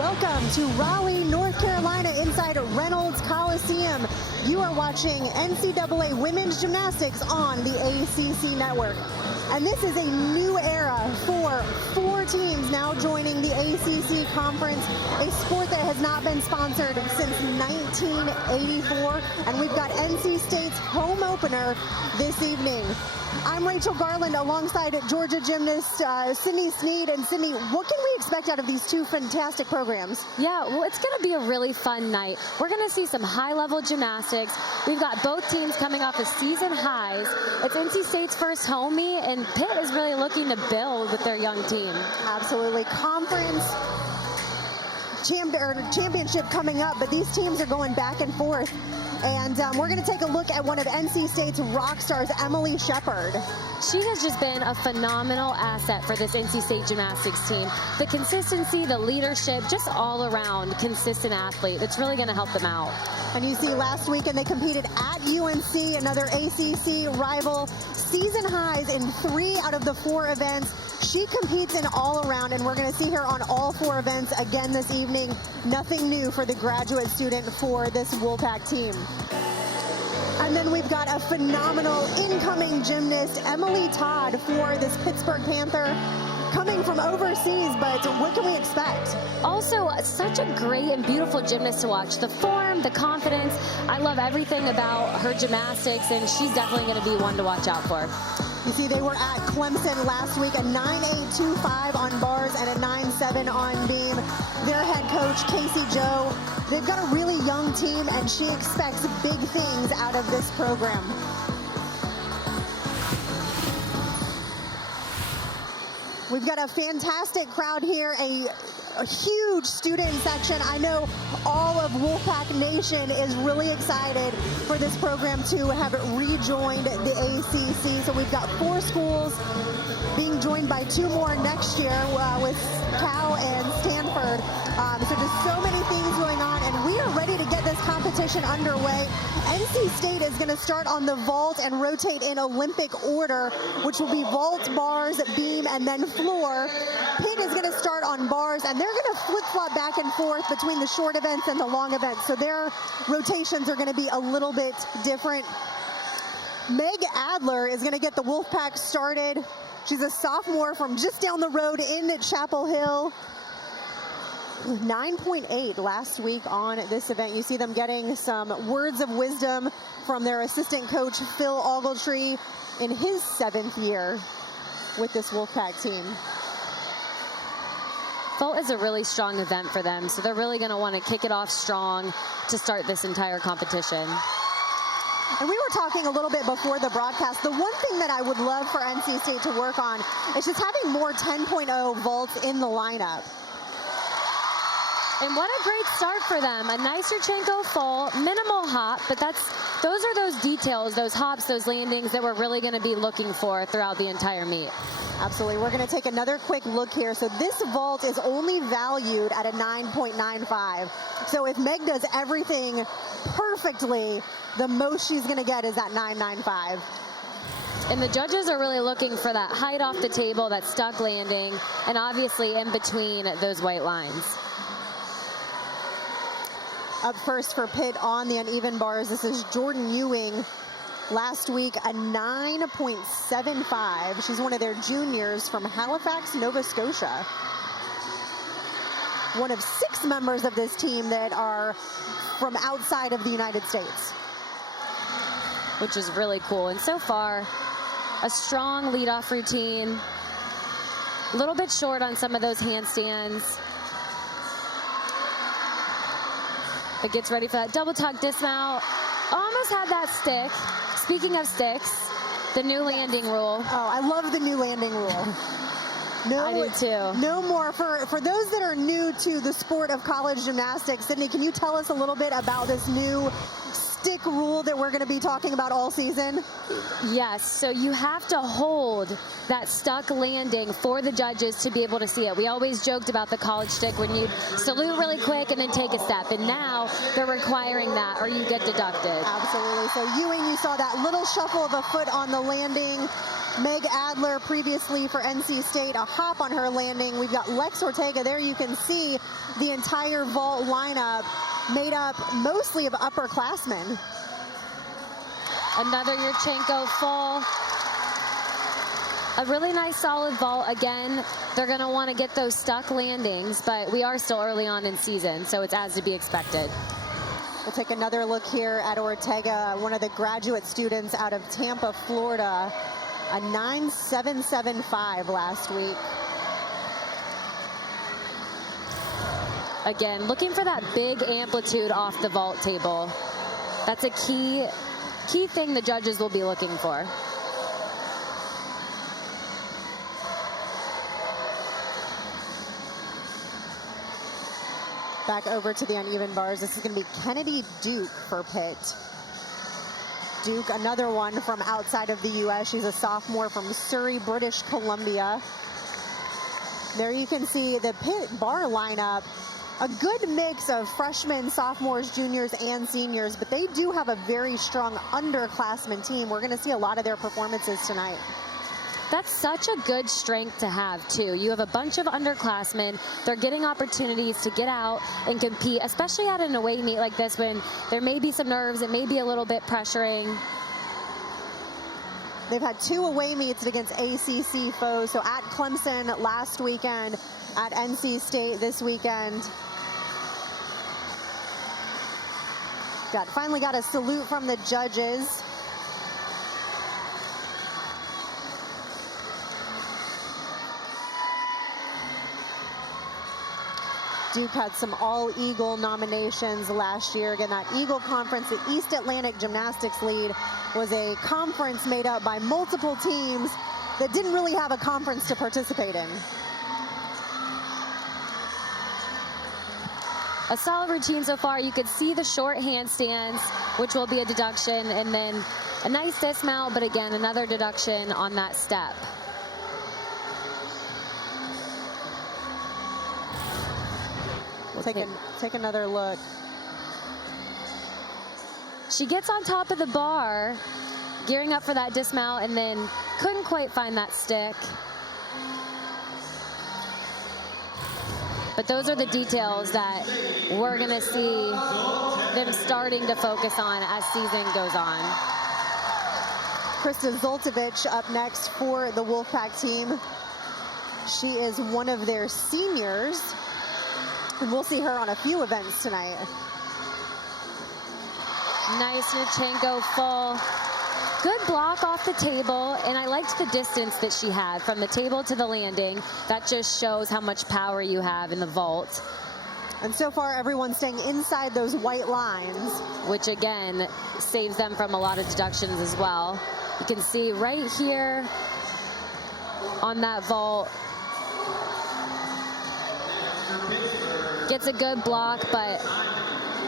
Welcome to Raleigh, North Carolina, inside Reynolds Coliseum. You are watching NCAA Women's Gymnastics on the ACC Network. And this is a new era for 4 teams now joining the ACC Conference, a sport that has not been sponsored since 1984. And we've got NC State's home opener this evening. I'm Rachel Garland alongside Georgia gymnast Sydney Sneed. And Sydney, what can we expect out of these 2 fantastic programs? Yeah, well, it's going to be a really fun night. We're going to see some high-level gymnastics. We've got both teams coming off of season highs. It's NC State's first home meet, and Pitt is really looking to build with their young team. Absolutely. Conference championship coming up, but these teams are going back and forth. And we're going to take a look at one of NC State's rock stars, Emily Shepard. She has just been a phenomenal asset for this NC State gymnastics team. The consistency, the leadership, just all around consistent athlete. It's really going to help them out. And you see last weekend they competed at UNC, another ACC rival. Season highs in 3 out of the 4 events. She competes in all around, and we're going to see her on all 4 events again this evening. Nothing new for the graduate student for this Wolfpack team. And then we've got a phenomenal incoming gymnast, Emily Todd, for this Pittsburgh Panther, coming from overseas, but what can we expect? Also, such a great and beautiful gymnast to watch. The form, the confidence, I love everything about her gymnastics, and she's definitely going to be one to watch out for. You see, they were at Clemson last week, a 9.825 on bars and a 9.7 on beam. Their head coach, Casey Joe, they've got a really young team, and she expects big things out of this program. We've got a fantastic crowd here, a huge student section. I know all of Wolfpack Nation is really excited for this program to have rejoined the ACC. So we've got 4 schools being joined by 2 more next year with Cal and Stanford. So just so many things going on, and we are ready to get this competition underway. NC State is going to start on the vault and rotate in Olympic order, which will be vault, bars, beam, and then floor. Pitt is going to start on bars, and they're going to flip-flop back and forth between the short events and the long events. So their rotations are going to be a little bit different. Meg Adler is going to get the Wolfpack started. She's a sophomore from just down the road in Chapel Hill. 9.8 last week on this event. You see them getting some words of wisdom from their assistant coach, Phil Ogletree, in his 7th year with this Wolfpack team. Vault is a really strong event for them, so they're really going to want to kick it off strong to start this entire competition. And we were talking a little bit before the broadcast. The one thing that I would love for NC State to work on is just having more 10.0 vaults in the lineup. And what a great start for them. A nice Yurchenko full, minimal hop, but those are those details, those hops, those landings that we're really going to be looking for throughout the entire meet. Absolutely. We're going to take another quick look here. So this vault is only valued at a 9.95. So if Meg does everything perfectly, the most she's going to get is that 9.95. And the judges are really looking for that height off the table, that stuck landing, and obviously in between those white lines. Up first for Pitt on the uneven bars, this is Jordan Ewing. Last week, a 9.75. She's one of their juniors from Halifax, Nova Scotia. One of 6 members of this team that are from outside of the United States. Which is really cool. And so far, a strong leadoff routine. A little bit short on some of those handstands. But gets ready for that double tuck dismount. Almost had that stick. Speaking of sticks, the new landing rule. Oh, I love the new landing rule. No, I do too. No more. For those that are new to the sport of college gymnastics, Sydney, can you tell us a little bit about this new stick rule that we're going to be talking about all season? Yes, so you have to hold that stuck landing for the judges to be able to see it. We always joked about the college stick when you salute really quick and then take a step, and now they're requiring that or you get deducted. Absolutely. So Ewing, you saw that little shuffle of the foot on the landing. Meg Adler, previously for NC State, a hop on her landing. We've got Lex Ortega. There you can see the entire vault lineup made up mostly of upperclassmen. Another Yurchenko full. A really nice solid vault. Again, they're going to want to get those stuck landings, but we are still early on in season, so it's as to be expected. We'll take another look here at Ortega, one of the graduate students out of Tampa, Florida. A 9.775 last week. Again, looking for that big amplitude off the vault table. That's a key thing the judges will be looking for. Back over to the uneven bars. This is going to be Kennedy Duke for Pitt. Duke, another one from outside of the U.S. She's a sophomore from Surrey, British Columbia. There you can see the Pitt bar lineup. A good mix of freshmen, sophomores, juniors, and seniors, but they do have a very strong underclassmen team. We're going to see a lot of their performances tonight. That's such a good strength to have, too. You have a bunch of underclassmen. They're getting opportunities to get out and compete, especially at an away meet like this when there may be some nerves. It may be a little bit pressuring. They've had 2 away meets against ACC foes. So at Clemson last weekend, at NC State this weekend. Finally got a salute from the judges. Duke had some All-Eagle nominations last year. Again, that Eagle Conference, the East Atlantic Gymnastics League, was a conference made up by multiple teams that didn't really have a conference to participate in. A solid routine so far. You could see the short handstands, which will be a deduction, and then a nice dismount, but again, another deduction on that step. Take another look. She gets on top of the bar, gearing up for that dismount, and then couldn't quite find that stick. But those are the details that we're going to see them starting to focus on as season goes on. Krista Zoltovich up next for the Wolfpack team. She is one of their seniors, and we'll see her on a few events tonight. Nice Yurchenko full. Good block off the table, and I liked the distance that she had from the table to the landing. That just shows how much power you have in the vault. And so far, everyone's staying inside those white lines. Which, again, saves them from a lot of deductions as well. You can see right here on that vault. Gets a good block, but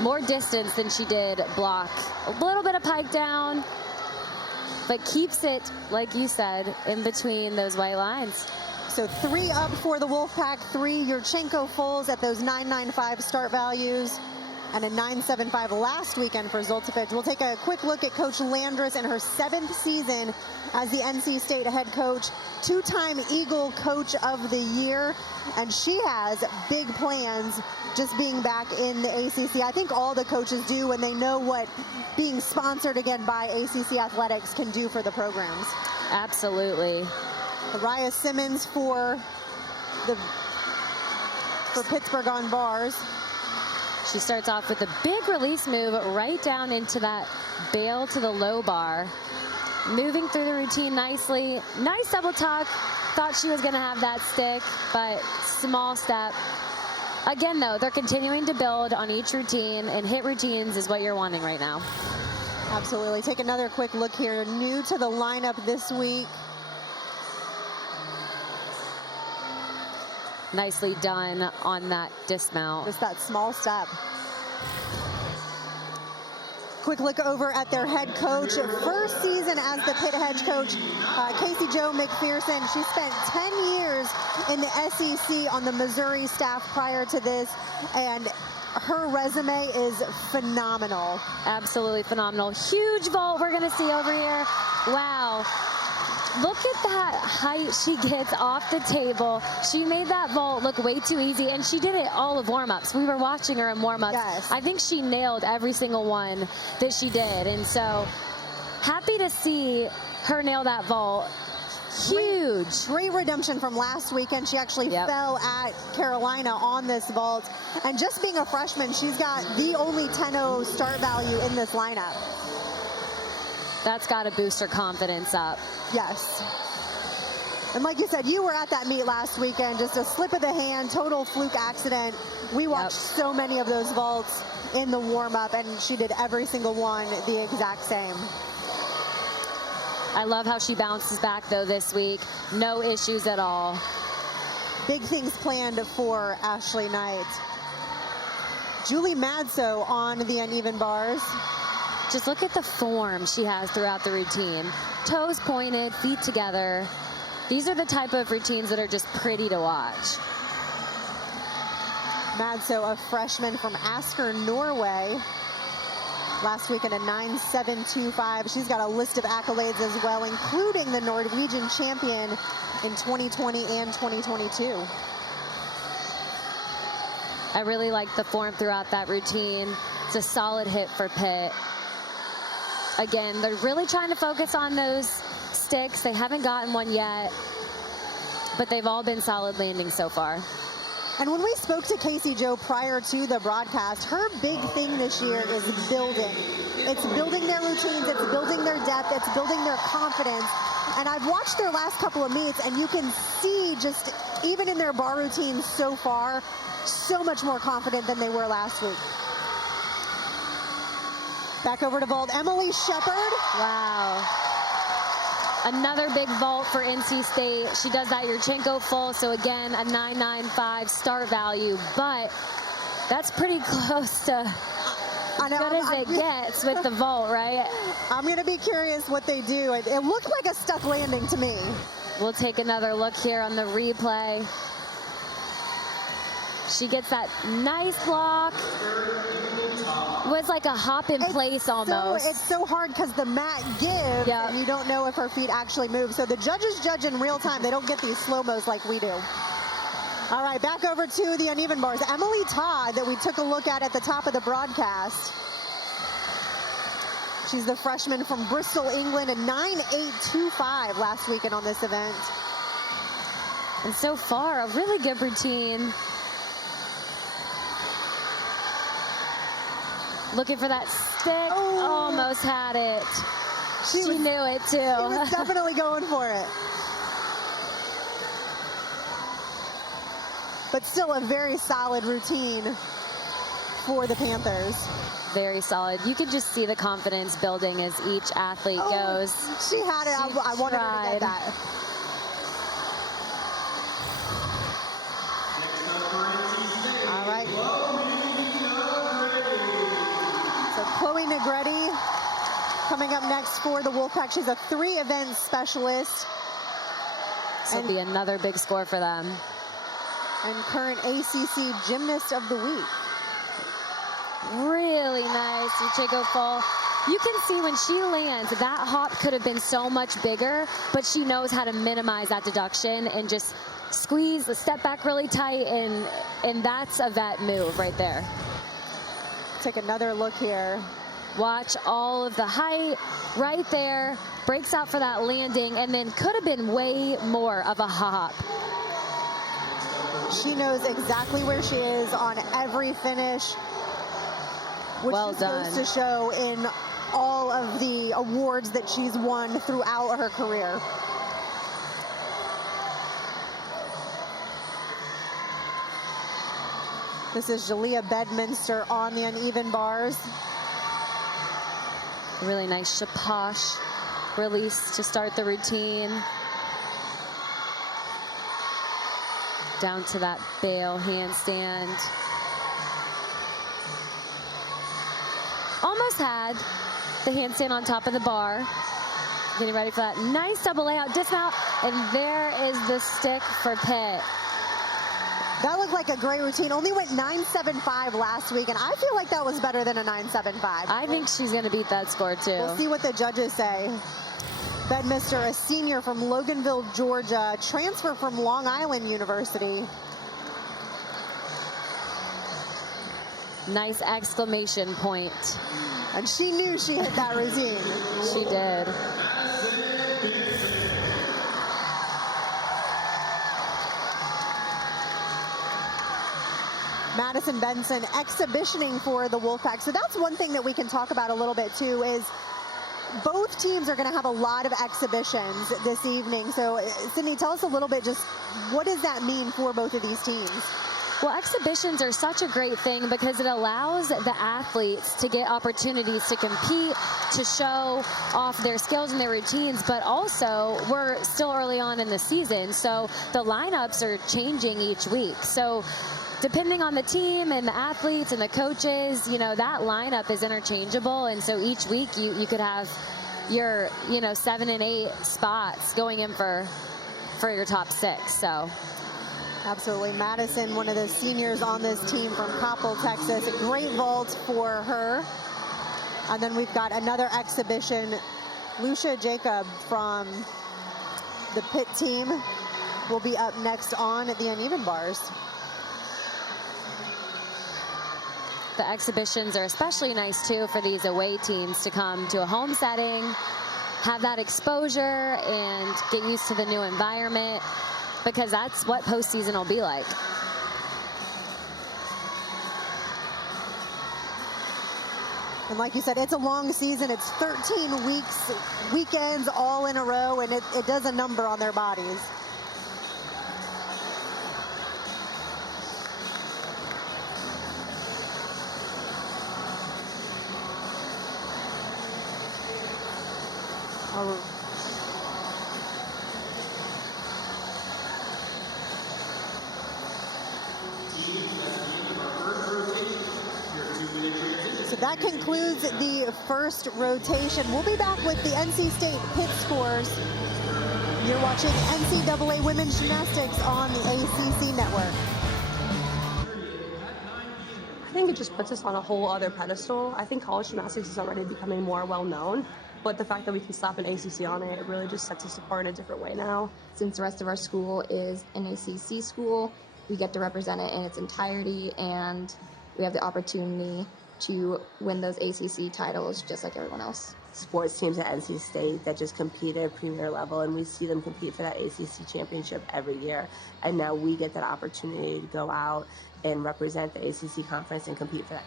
more distance than she did block. A little bit of pike down, but keeps it, like you said, in between those white lines. So 3 up for the Wolfpack, 3 Yurchenko fulls at those 9.95 start values, and a 9.75 last weekend for Zoltovich. We'll take a quick look at Coach Landris in her 7th season as the NC State head coach, 2-time Eagle Coach of the Year, and she has big plans just being back in the ACC. I think all the coaches do when they know what being sponsored again by ACC Athletics can do for the programs. Absolutely. Raya Simmons for Pittsburgh on bars. She starts off with a big release move right down into that bail to the low bar. Moving through the routine nicely. Nice double tuck. Thought she was going to have that stick, but small step. Again, though, they're continuing to build on each routine, and hit routines is what you're wanting right now. Absolutely. Take another quick look here. New to the lineup this week. Nicely done on that dismount. Just that small step. Quick look over at their head coach. First season as the Pitt head coach, Casey Jo McPherson. She spent 10 years in the SEC on the Missouri staff prior to this, and her resume is phenomenal. Absolutely phenomenal. Huge vault we're going to see over here. Wow. Look at that height she gets off the table. She made that vault look way too easy, and she did it all of warm-ups. We were watching her in warm-ups. Yes. I think she nailed every single one that she did, and so happy to see her nail that vault. Huge. Great redemption from last weekend. She actually fell at Carolina on this vault. And just being a freshman, she's got the only 10-0 start value in this lineup. That's got to boost her confidence up. Yes. And like you said, you were at that meet last weekend. Just a slip of the hand, total fluke accident. We watched so many of those vaults in the warm-up, and she did every single one the exact same. I love how she bounces back, though, this week. No issues at all. Big things planned for Ashley Knight. Julie Madso on the uneven bars. Just look at the form she has throughout the routine. Toes pointed, feet together. These are the type of routines that are just pretty to watch. Madso, a freshman from Asker, Norway. Last week in a 9.725. She's got a list of accolades as well, including the Norwegian champion in 2020 and 2022. I really like the form throughout that routine. It's a solid hit for Pitt. Again, they're really trying to focus on those sticks. They haven't gotten one yet, but they've all been solid landings so far. And when we spoke to Casey Joe prior to the broadcast, her big thing this year is building. It's building their routines, it's building their depth, it's building their confidence. And I've watched their last couple of meets, and you can see just even in their bar routines so far, so much more confident than they were last week. Back over to vault, Emily Shepard. Wow. Another big vault for NC State. She does that Yurchenko full, so again, a 9.95 start value, but that's pretty close to as good as it gets with the vault, right? I'm going to be curious what they do. It looked like a stuck landing to me. We'll take another look here on the replay. She gets that nice block. Was like a hop in place almost. It's so hard because the mat gives and you don't know if her feet actually move. So the judges judge in real time. They don't get these slow-mos like we do. All right, back over to the uneven bars. Emily Todd, that we took a look at the top of the broadcast. She's the freshman from Bristol, England, a 9.825 last weekend on this event. And so far, a really good routine. Looking for that stick, almost had it. She knew it too. She was definitely going for it. But still a very solid routine for the Panthers. Very solid. You could just see the confidence building as each athlete goes. She had it. I wanted her to get that. All right. Chloe Negretti coming up next for the Wolfpack. She's a 3-event specialist. This will be another big score for them. And current ACC Gymnast of the Week. Really nice, Yurchenko full. You can see when she lands, that hop could have been so much bigger, but she knows how to minimize that deduction and just squeeze the step back really tight, and that's a vet move right there. Take another look here. Watch all of the height right there, breaks out for that landing, and then could have been way more of a hop. She knows exactly where she is on every finish, which well just done. goes to show in all of the awards that she's won throughout her career. This is Jalea Bedminster on the uneven bars. Really nice shaposh release to start the routine. Down to that bail handstand. Almost had the handstand on top of the bar. Getting ready for that nice double layout dismount, and there is the stick for Pitt. That looked like a great routine. Only went 9.75 last week, and I feel like that was better than a 9.75. I think she's going to beat that score, too. We'll see what the judges say. Bedminster, a senior from Loganville, Georgia, transfer from Long Island University. Nice exclamation point. And she knew she hit that routine. She did. Madison Benson exhibitioning for the Wolfpack. So that's one thing that we can talk about a little bit too, is both teams are going to have a lot of exhibitions this evening. So Sydney, tell us a little bit, just what does that mean for both of these teams? Well, exhibitions are such a great thing because it allows the athletes to get opportunities to compete, to show off their skills and their routines, but also we're still early on in the season, so the lineups are changing each week. So depending on the team and the athletes and the coaches, you know, that lineup is interchangeable, and so each week you could have your, 7 and 8 spots going in for your top 6. So absolutely. Madison, one of the seniors on this team from Coppell, Texas. A great vault for her. And then we've got another exhibition. Lucia Jacob from the Pitt team will be up next on the uneven bars. The exhibitions are especially nice too for these away teams to come to a home setting, have that exposure and get used to the new environment, because that's what postseason will be like. And like you said, it's a long season. It's 13 weeks, weekends all in a row, and it does a number on their bodies. So that concludes the first rotation. We'll be back with the NC State Pitt scores. You're watching NCAA Women's Gymnastics on the ACC Network. I think it just puts us on a whole other pedestal. I think college gymnastics is already becoming more well-known, but the fact that we can slap an ACC on it, it really just sets us apart in a different way now. Since the rest of our school is an ACC school, we get to represent it in its entirety, and we have the opportunity to win those ACC titles just like everyone else. Sports teams at NC State that just compete at a premier level, and we see them compete for that ACC championship every year. And now we get that opportunity to go out and represent the ACC conference and compete for that.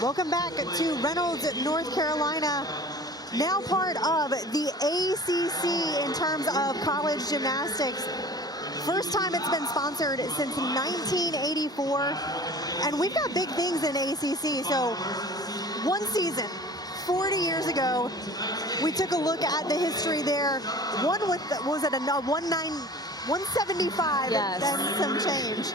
Welcome back to Reynolds, North Carolina. Now part of the ACC in terms of college gymnastics. First time it's been sponsored since 1984. And we've got big things in ACC. So one season, 40 years ago, we took a look at the history there. One with, was it a 175 Yes. and some change.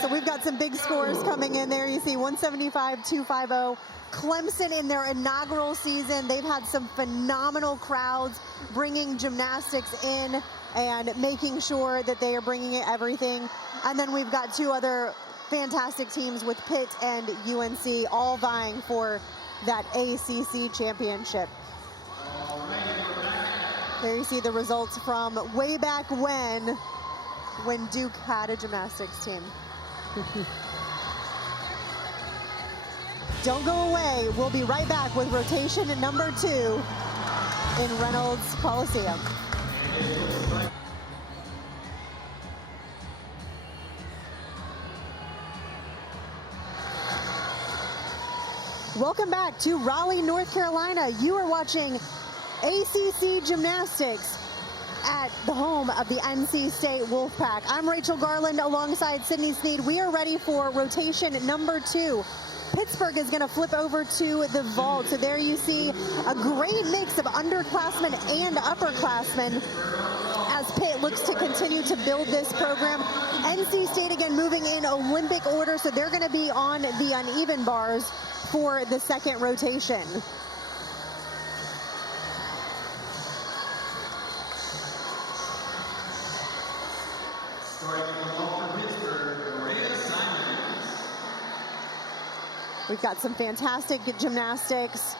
So we've got some big scores coming in there. You see 175, 250. Clemson in their inaugural season, they've had some phenomenal crowds bringing gymnastics in and making sure that they are bringing it everything. And then we've got two other fantastic teams with Pitt and UNC all vying for that ACC championship. There you see the results from way back when Duke had a gymnastics team. Don't go away. We'll be right back with rotation number 2 in Reynolds Coliseum. Welcome back to Raleigh, North Carolina. You are watching ACC Gymnastics at the home of the NC State Wolfpack. I'm Rachel Garland alongside Sydney Sneed. We are ready for rotation number 2. Pittsburgh is going to flip over to the vault. So there you see a great mix of underclassmen and upperclassmen as Pitt looks to continue to build this program. NC State again moving in Olympic order, so they're going to be on the uneven bars for the second rotation. Starting We've got some fantastic gymnastics.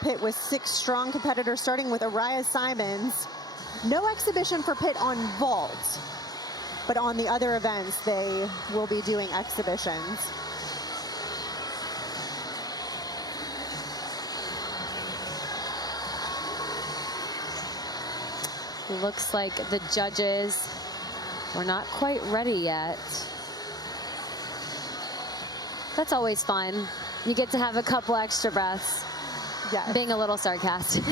Pitt with 6 strong competitors, starting with Araya Simons. No exhibition for Pitt on vault, but on the other events, they will be doing exhibitions. Looks like the judges were not quite ready yet. That's always fun. You get to have a couple extra breaths. Yes. Being a little sarcastic.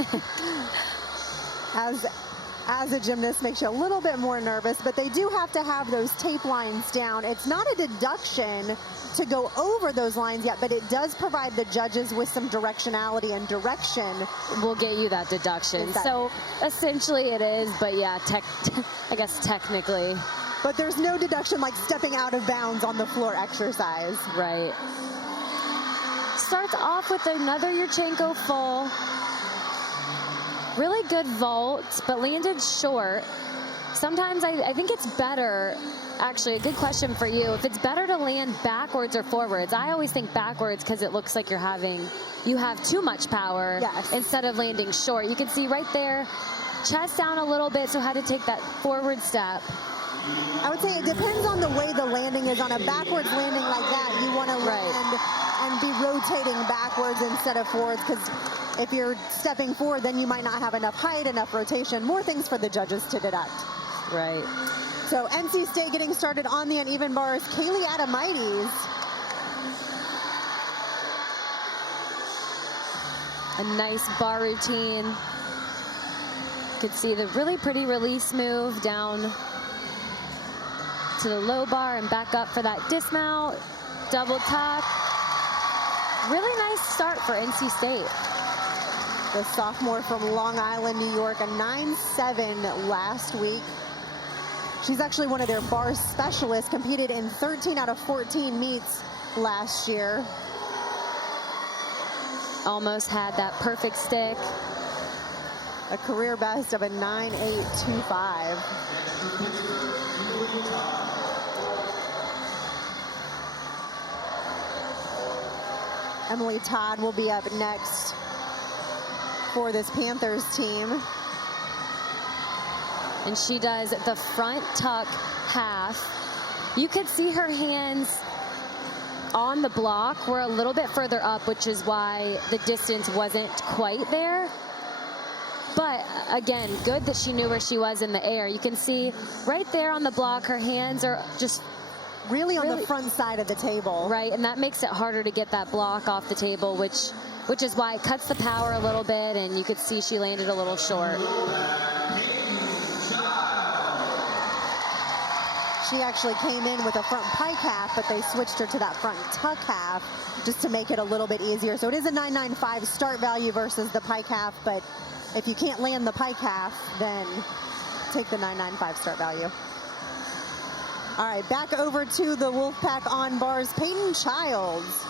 As a gymnast, makes you a little bit more nervous, but they do have to have those tape lines down. It's not a deduction to go over those lines yet, but it does provide the judges with some directionality, and direction will get you that deduction. So essentially it is, but yeah, I guess technically. But there's no deduction like stepping out of bounds on the floor exercise. Right. Starts off with another Yurchenko full. Really good vault, but landed short. Sometimes I think it's better, actually, a good question for you, if it's better to land backwards or forwards. I always think backwards because it looks like you have too much power. Yes. Instead of landing short. You can see right there, chest down a little bit, so had to take that forward step. I would say it depends on the way the landing is. On a backwards landing like that, you want to land and be rotating backwards instead of forwards, because if you're stepping forward, then you might not have enough height, enough rotation, more things for the judges to deduct. Right. So NC State getting started on the uneven bars. Kaylee Adamides. A nice bar routine. Could see the really pretty release move down to the low bar and back up for that dismount. Double tuck. Really nice start for NC State. The sophomore from Long Island, New York, a 9.7 last week. She's actually one of their bar specialists, competed in 13 out of 14 meets last year. Almost had that perfect stick. A career best of a 9.825. Emily Todd will be up next for this Panthers team. And she does the front tuck half. You could see her hands on the block were a little bit further up, which is why the distance wasn't quite there. But again, good that she knew where she was in the air. You can see right there on the block, her hands are just really on the front side of the table. Right, and that makes it harder to get that block off the table, which is why it cuts the power a little bit, and you could see she landed a little short. She actually came in with a front pike half, but they switched her to that front tuck half just to make it a little bit easier. So it is a 9.95 start value versus the pike half, but if you can't land the pike half, then take the 9.95 start value. All right, back over to the Wolfpack on bars. Peyton Childs.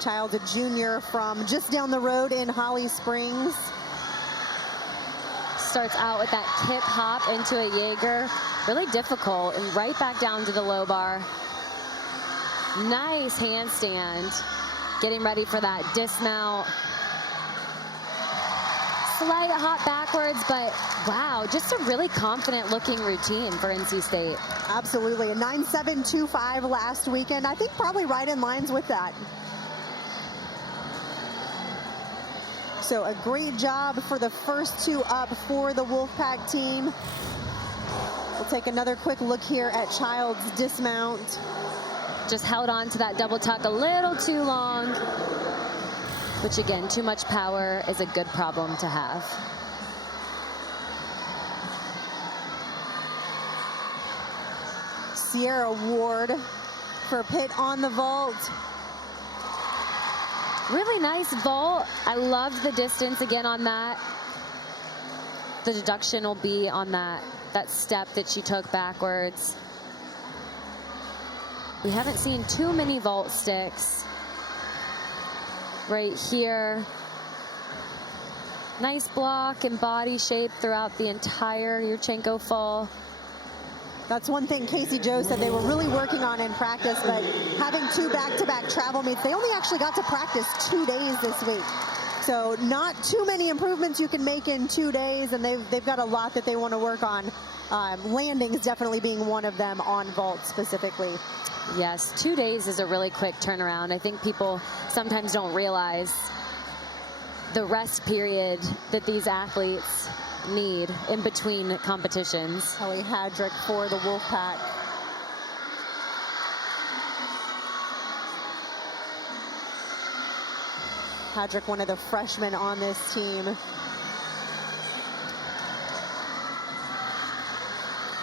Childs, a junior from just down the road in Holly Springs. Starts out with that kick hop into a Jaeger. Really difficult, and right back down to the low bar. Nice handstand. Getting ready for that dismount. Slight hop backwards, but wow, just a really confident looking routine for NC State. Absolutely, a 9.725 last weekend. I think probably right in lines with that. So a great job for the first two up for the Wolfpack team. We'll take another quick look here at Child's dismount. Just held on to that double tuck a little too long, which again, too much power is a good problem to have. Sierra Ward for Pitt on the vault. Really nice vault. I loved the distance again on that. The deduction will be on that step that she took backwards. We haven't seen too many vault sticks. Right here. Nice block and body shape throughout the entire Yurchenko full. That's one thing Casey Joe said they were really working on in practice, but having 2 back-to-back travel meets, they only actually got to practice 2 days this week. So not too many improvements you can make in 2 days, and they've got a lot that they want to work on. Landings definitely being one of them on vault specifically. Yes, 2 days is a really quick turnaround. I think people sometimes don't realize the rest period that these athletes need in between competitions. Kelly Hadrick for the Wolfpack. Hadrick, one of the freshmen on this team.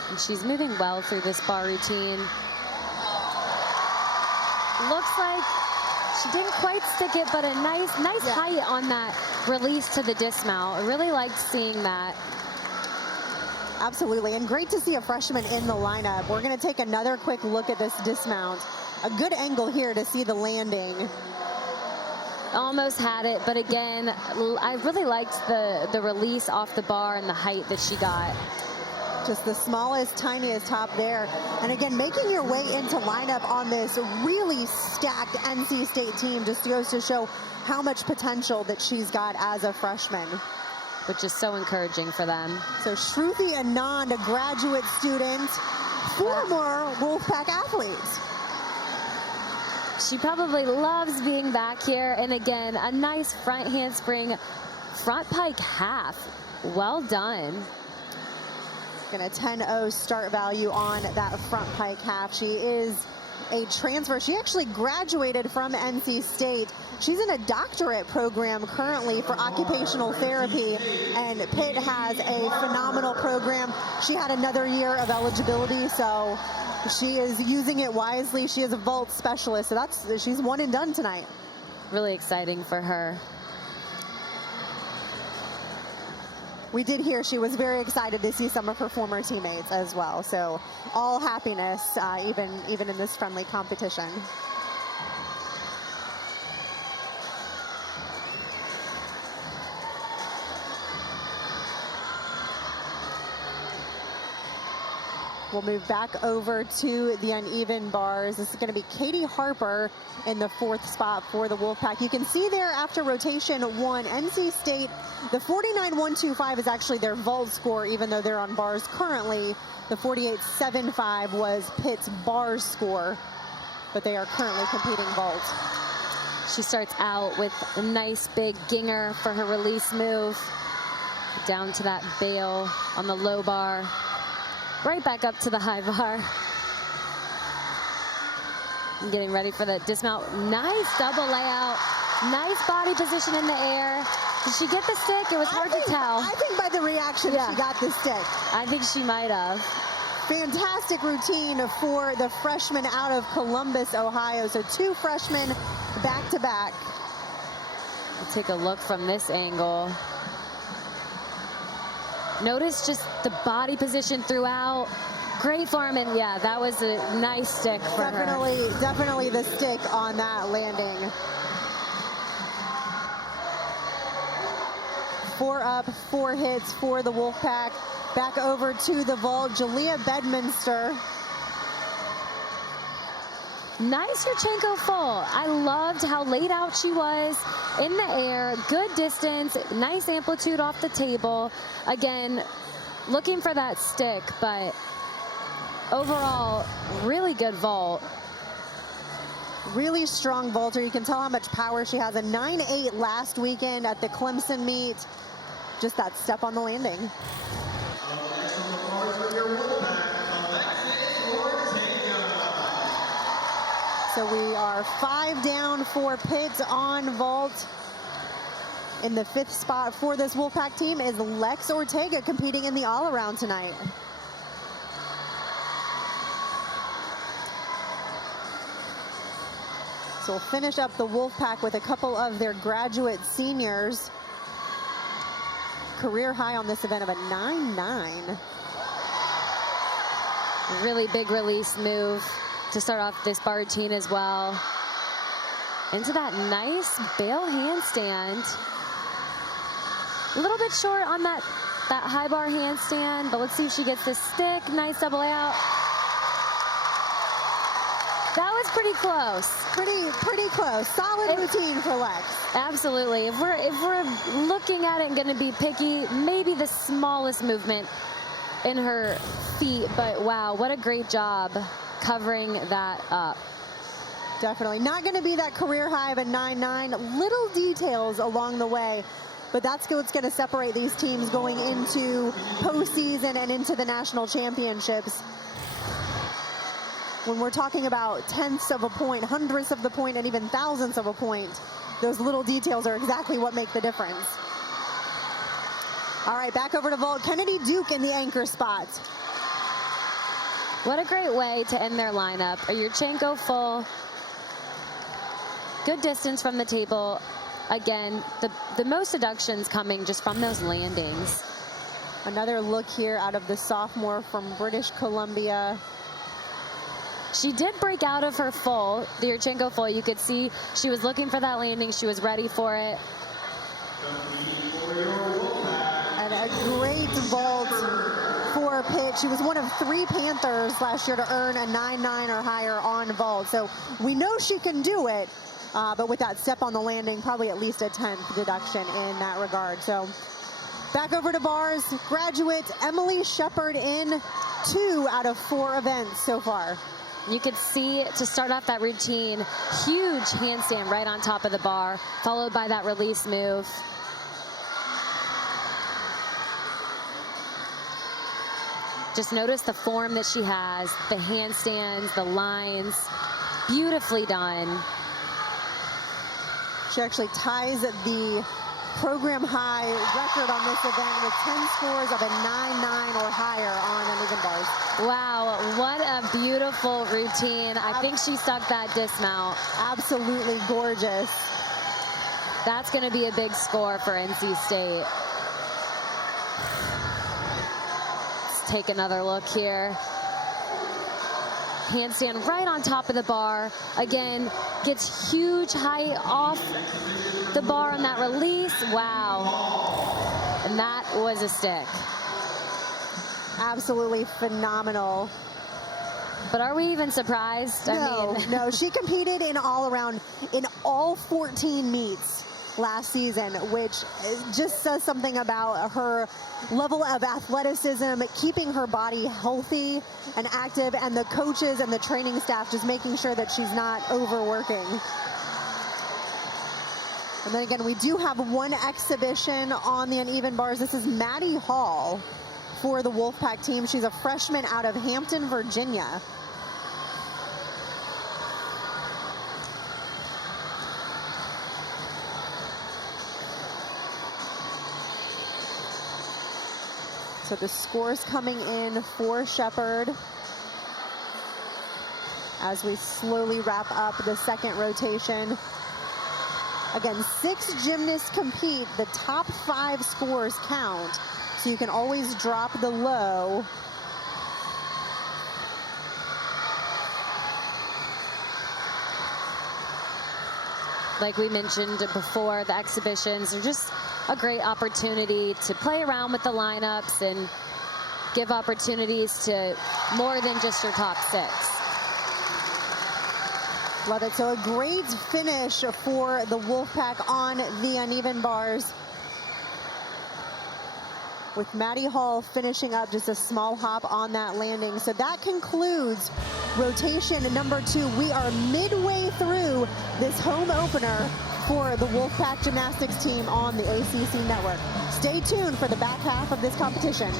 And she's moving well through this bar routine. Looks like she didn't quite stick it, but a nice height on that release to the dismount. I really liked seeing that. Absolutely, and great to see a freshman in the lineup. We're going to take another quick look at this dismount. A good angle here to see the landing. Almost had it, but again, I really liked the release off the bar and the height that she got. Just the smallest, tiniest hop there. And again, making your way into lineup on this really stacked NC State team just goes to show how much potential that she's got as a freshman. Which is so encouraging for them. So Shruti Anand, a graduate student, former Wolfpack athletes. She probably loves being back here. And again, a nice front handspring, front pike half. Well done. Gonna 10-0 start value on that front pike half. She is a transfer. She actually graduated from NC State. She's in a doctorate program currently for occupational therapy, and Pitt has a phenomenal program. She had another year of eligibility, so she is using it wisely. She is a vault specialist, so she's one and done tonight. Really exciting for her. We did hear she was very excited to see some of her former teammates as well. So all happiness, even in this friendly competition. We'll move back over to the uneven bars. This is going to be Katie Harper in the 4th spot for the Wolfpack. You can see there after rotation 1, NC State, the 49.125 is actually their vault score, even though they're on bars currently. The 48.75 was Pitt's bars score, but they are currently competing vault. She starts out with a nice big ginger for her release move. Down to that bail on the low bar. Right back up to the high bar. And getting ready for the dismount. Nice double layout. Nice body position in the air. Did she get the stick? It was hard to tell. I think by the reaction, she got the stick. I think she might have. Fantastic routine for the freshman out of Columbus, Ohio. So 2 freshmen back to back. We'll take a look from this angle. Notice just the body position throughout. Great form, and yeah, that was a nice stick for her. Definitely the stick on that landing. 4 up, 4 hits for the Wolfpack. Back over to the vault, Jalea Bedminster. Nice Yurchenko full. I loved how laid out she was in the air. Good distance, nice amplitude off the table. Again, looking for that stick, but overall, really good vault. Really strong vaulter. You can tell how much power she has. A 9.8 last weekend at the Clemson meet. Just that step on the landing. So we are 5 down for Pitt on vault. In the 5th spot for this Wolfpack team is Lex Ortega, competing in the all-around tonight. So we'll finish up the Wolfpack with a couple of their graduate seniors. Career high on this event of a 9.9. Really big release move to start off this bar routine as well. Into that nice bail handstand. A little bit short on that that high bar handstand, but let's see if she gets this stick. Nice double out. That was pretty close. Pretty close. Solid routine for Lex. Absolutely. If we're looking at it and going to be picky, maybe the smallest movement in her feet, but wow, what a great job covering that up. Definitely not going to be that career high of a 9.9. Little details along the way, but that's what's going to separate these teams going into postseason and into the national championships. When we're talking about tenths of a point, hundredths of the point, and even thousandths of a point, those little details are exactly what make the difference. All right, back over to vault. Kennedy Duke in the anchor spot. What a great way to end their lineup. A Yurchenko full. Good distance from the table. Again, the most deductions coming just from those landings. Another look here out of the sophomore from British Columbia. She did break out of her full, the Yurchenko full. You could see she was looking for that landing. She was ready for it. And a great vault for Pitt. She was one of 3 Panthers last year to earn a 9.9 or higher on vault. So we know she can do it, but with that step on the landing, probably at least a 10th deduction in that regard. So back over to bars. Graduate Emily Shepard in 2 out of 4 events so far. You could see, to start off that routine, huge handstand right on top of the bar, followed by that release move. Just notice the form that she has, the handstands, the lines, beautifully done. She actually ties the program high record on this event with 10 scores of a 9.9 or higher on uneven bars. Wow, what a beautiful routine. I think she stuck that dismount. Absolutely gorgeous. That's going to be a big score for NC State. Let's take another look here. Handstand right on top of the bar. Again, gets huge height off the bar on that release. Wow. And that was a stick. Absolutely phenomenal. But are we even surprised? No, she competed in all 14 meets last season, which just says something about her level of athleticism, keeping her body healthy and active, and the coaches and the training staff just making sure that she's not overworking. And then again, we do have one exhibition on the uneven bars. This is Maddie Hall for the Wolfpack team. She's a freshman out of Hampton, Virginia. So the scores coming in for Shepard as we slowly wrap up the second rotation. Again, 6 gymnasts compete. The top 5 scores count, so you can always drop the low. Like we mentioned before, the exhibitions are just a great opportunity to play around with the lineups and give opportunities to more than just your top 6. Love it. So a great finish for the Wolfpack on the uneven bars, with Maddie Hall finishing up just a small hop on that landing. So that concludes rotation number 2. We are midway through this home opener for the Wolfpack Gymnastics team on the ACC Network. Stay tuned for the back half of this competition.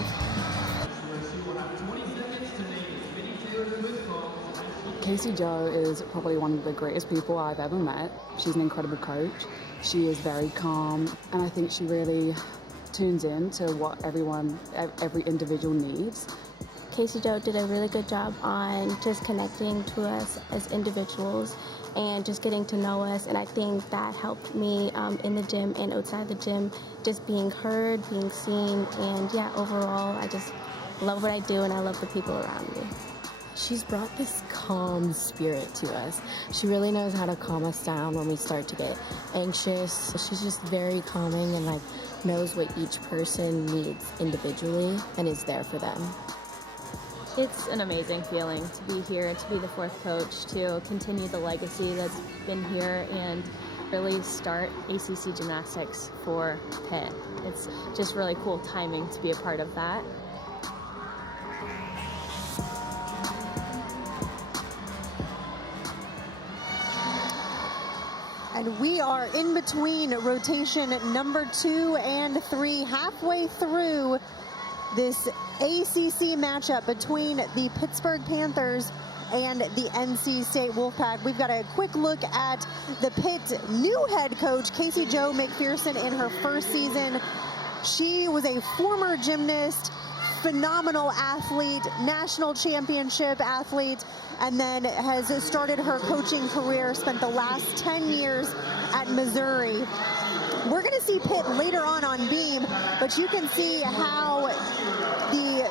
Casey Joe is probably one of the greatest people I've ever met. She's an incredible coach. She is very calm, and I think she really tunes in to what every individual needs. Casey Joe did a really good job on just connecting to us as individuals and just getting to know us, and I think that helped me in the gym and outside the gym, just being heard, being seen, and yeah, overall I just love what I do and I love the people around me. She's brought this calm spirit to us. She really knows how to calm us down when we start to get anxious. She's just very calming and knows what each person needs individually and is there for them. It's an amazing feeling to be here, to be the fourth coach, to continue the legacy that's been here and really start ACC gymnastics for Pitt. It's just really cool timing to be a part of that. And we are in between rotation number 2 and 3, halfway through this ACC matchup between the Pittsburgh Panthers and the NC State Wolfpack. We've got a quick look at the Pitt new head coach, Casey Jo McPherson, in her first season. She was a former gymnast, phenomenal athlete, national championship athlete, and then has started her coaching career, spent the last 10 years at Missouri. We're going to see Pitt later on beam, but you can see how the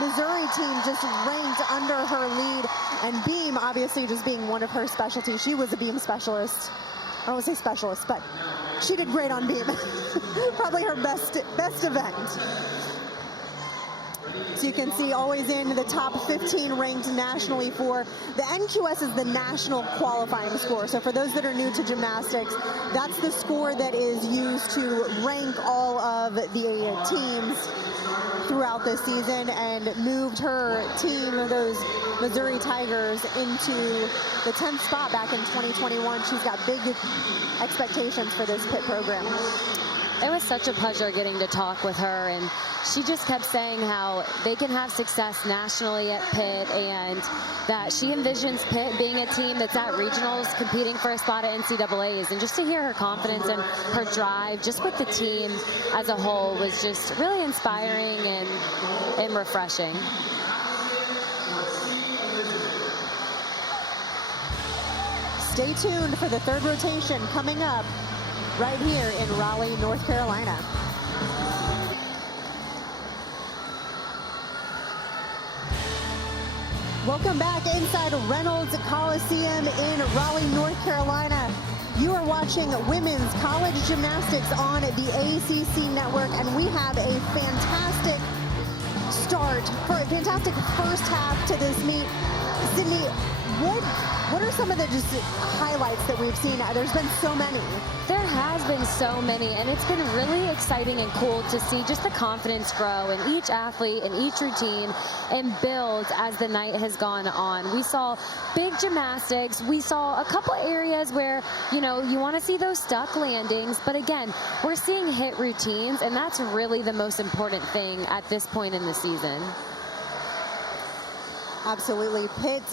Missouri team just ranked under her lead, and beam obviously just being one of her specialties. She was a beam specialist. I don't want to say specialist, but she did great on beam. Probably her best event. So you can see always in the top 15 ranked nationally for the NQS is the national qualifying score. So for those that are new to gymnastics, that's the score that is used to rank all of the teams throughout the season, and moved her team, those Missouri Tigers, into the 10th spot back in 2021. She's got big expectations for this Pitt program. It was such a pleasure getting to talk with her, and she just kept saying how they can have success nationally at Pitt, and that she envisions Pitt being a team that's at regionals competing for a spot at NCAAs. And just to hear her confidence and her drive just with the team as a whole was just really inspiring and refreshing. Stay tuned for the third rotation coming up right here in Raleigh, North Carolina. Welcome back inside Reynolds Coliseum in Raleigh, North Carolina. You are watching women's college gymnastics on the ACC network, and we have a fantastic start, for a fantastic first half to this meet. Sydney, what are some of the just highlights that we've seen? There's been so many. There has been so many, and it's been really exciting and cool to see just the confidence grow in each athlete and each routine and build as the night has gone on. We saw big gymnastics. We saw a couple areas where, you know, you want to see those stuck landings, but again, we're seeing hit routines, and that's really the most important thing at this point in the season. Absolutely. Pitt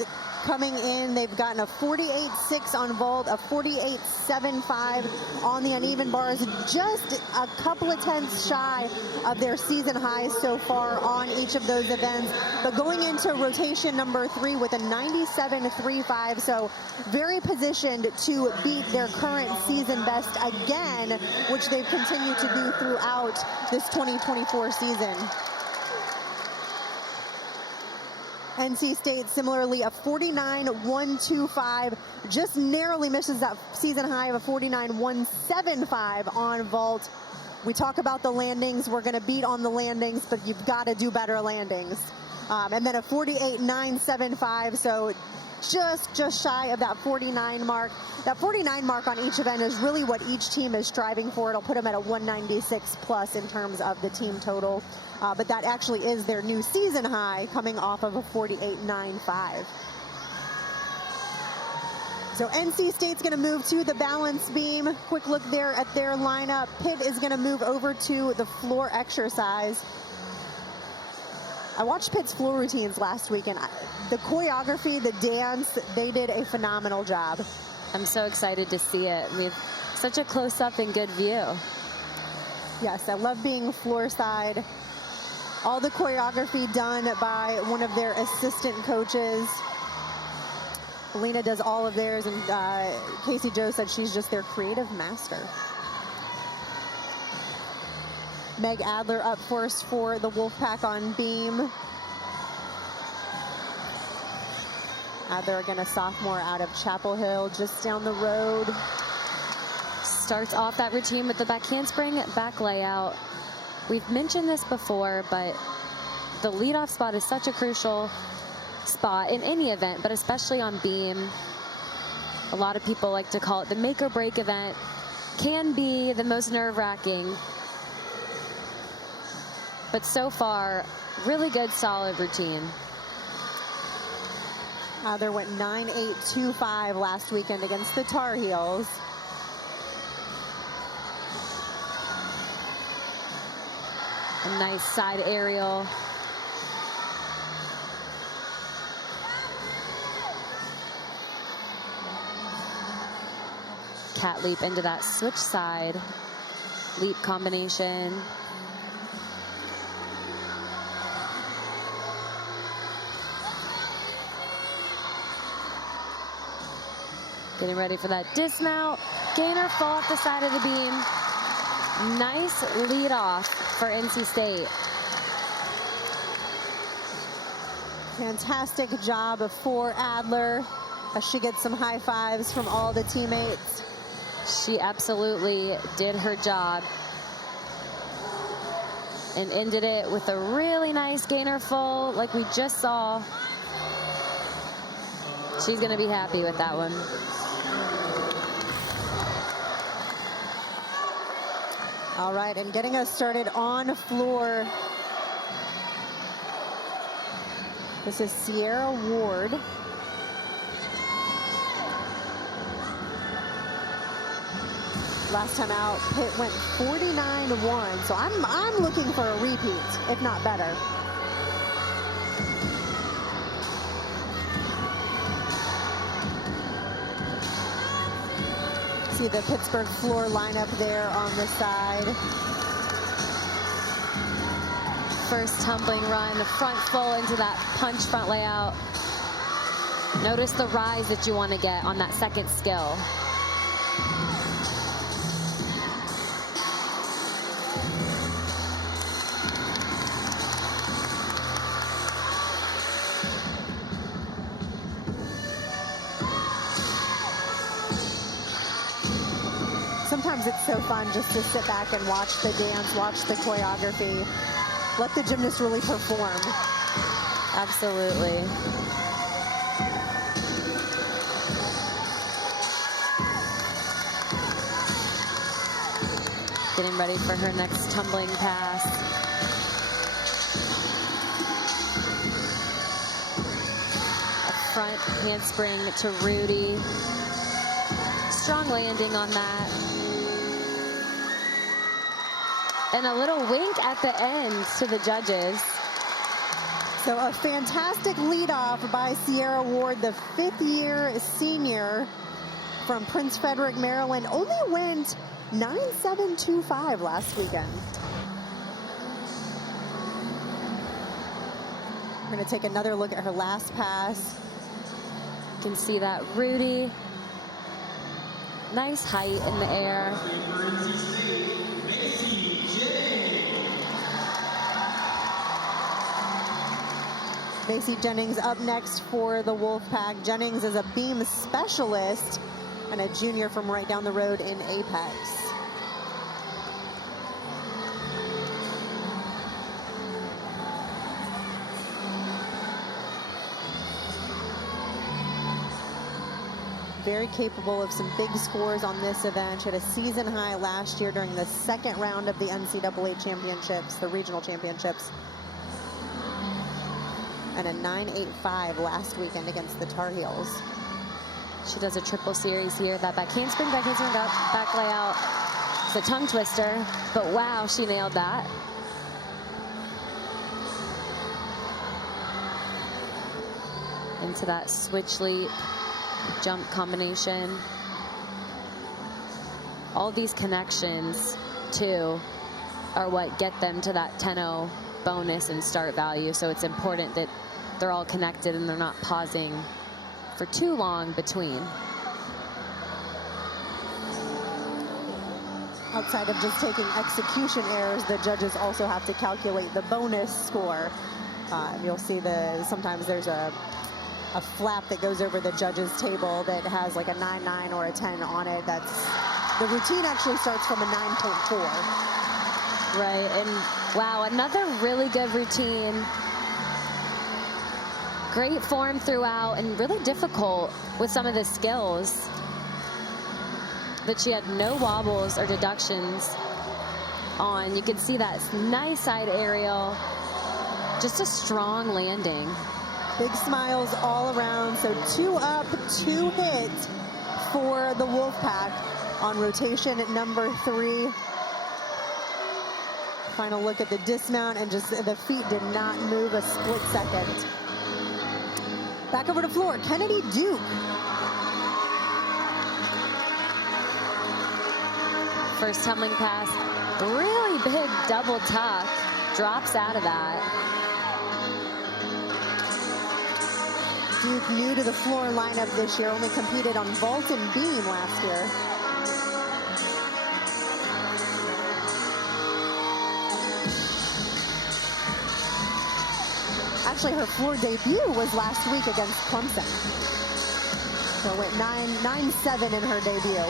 coming in, they've gotten a 48.6 on vault, a 48.75 on the uneven bars, just a couple of tenths shy of their season highs so far on each of those events. But going into rotation number 3 with a 97.35, so very positioned to beat their current season best again, which they've continued to do throughout this 2024 season. NC State similarly a 49.125, just narrowly misses that season high of a 49.175 on vault. We talk about the landings, we're going to beat on the landings, but you've got to do better landings. And then a 48.975, so just shy of that 49 mark. That 49 mark on each event is really what each team is striving for. It'll put them at a 196 plus in terms of the team total. But that actually is their new season high, coming off of a 48.95. So NC State's going to move to the balance beam. Quick look there at their lineup. Pitt is going to move over to the floor exercise. I watched Pitt's floor routines last week, and the choreography, the dance, they did a phenomenal job. I'm so excited to see it. We have such a close-up and good view. Yes, I love being floor side. All the choreography done by one of their assistant coaches. Alina does all of theirs, and Casey Jo said she's just their creative master. Meg Adler up first for the Wolfpack on beam. Adler, again, a sophomore out of Chapel Hill, just down the road. starts off that routine with the back handspring, back layout. We've mentioned this before, but the leadoff spot is such a crucial spot in any event, but especially on beam. A lot of people like to call it the make or break event. Can be the most nerve-wracking. But so far, really good, solid routine. There went 9.825 last weekend against the Tar Heels. A nice side aerial. Cat leap into that switch side leap combination. Getting ready for that dismount. Gainer fall off the side of the beam. Nice lead off for NC State. Fantastic job for Adler as she gets some high fives from all the teammates. She absolutely did her job and ended it with a really nice gainer full like we just saw. She's going to be happy with that one. All right, and getting us started on floor. This is Sierra Ward. Last time out, Pitt went 49-1, so I'm looking for a repeat, if not better. See the Pittsburgh floor lineup there on the side. First tumbling run, front full into that punch front layout. Notice the rise that you want to get on that second skill. Sometimes it's so fun just to sit back and watch the dance, watch the choreography, let the gymnast really perform. Absolutely. Getting ready for her next tumbling pass. A front handspring to Rudy. Strong landing on that. And a little wink at the end to the judges. So a fantastic leadoff by Sierra Ward, the fifth-year senior from Prince Frederick, Maryland. Only went 9.725 last weekend. We're going to take another look at her last pass. You can see that Rudy. Nice height in the air. Macy Jennings up next for the Wolfpack. Jennings is a beam specialist and a junior from right down the road in Apex. Very capable of some big scores on this event. She had a season high last year during the second round of the NCAA championships, the regional championships. And a 9.85 last weekend against the Tar Heels. She does a triple series here. That back handspring, back layout. It's a tongue twister, but wow, she nailed that. Into that switch leap, jump combination. All these connections, too, are what get them to that 10-0 bonus and start value. So it's important that they're all connected and they're not pausing for too long between. Outside of just taking execution errors, the judges also have to calculate the bonus score. You'll see sometimes there's a flap that goes over the judges table that has like a 9-9 or a 10 on it. That's The routine actually starts from a 9.4. Right, and wow, another really good routine. Great form throughout and really difficult with some of the skills. But she had no wobbles or deductions on. You can see that nice side aerial. Just a strong landing. Big smiles all around. So 2 up, 2 hit for the Wolfpack on rotation at number 3. Final look at the dismount, and just the feet did not move a split second. Back over to floor, Kennedy Duke. First tumbling pass, really big double tuck, drops out of that. Duke new to the floor lineup this year, only competed on vault and beam last year. Actually, her floor debut was last week against Clemson. So went 9-7 in her debut.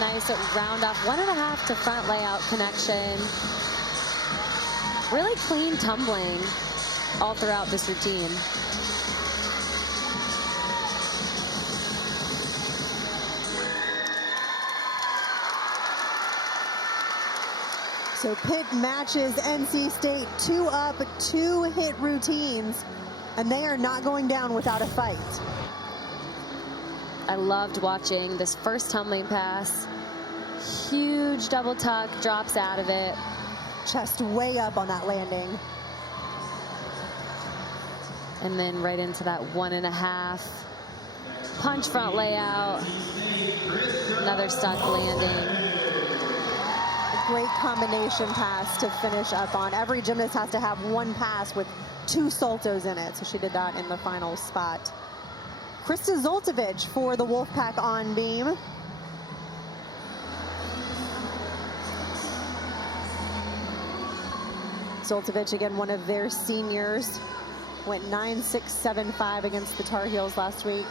Nice round off, 1.5 to front layout connection. Really clean tumbling all throughout this routine. So Pitt matches NC State 2 up, 2 hit routines, and they are not going down without a fight. I loved watching this first tumbling pass. Huge double tuck, drops out of it. Chest way up on that landing. And then right into that 1.5. Punch front layout. Another stuck landing. A great combination pass to finish up on. Every gymnast has to have 1 pass with 2 saltos in it. So she did that in the final spot. Krista Zoltovich for the Wolfpack on beam. Zoltovich, again, one of their seniors, went 9-6-7-5 against the Tar Heels last week.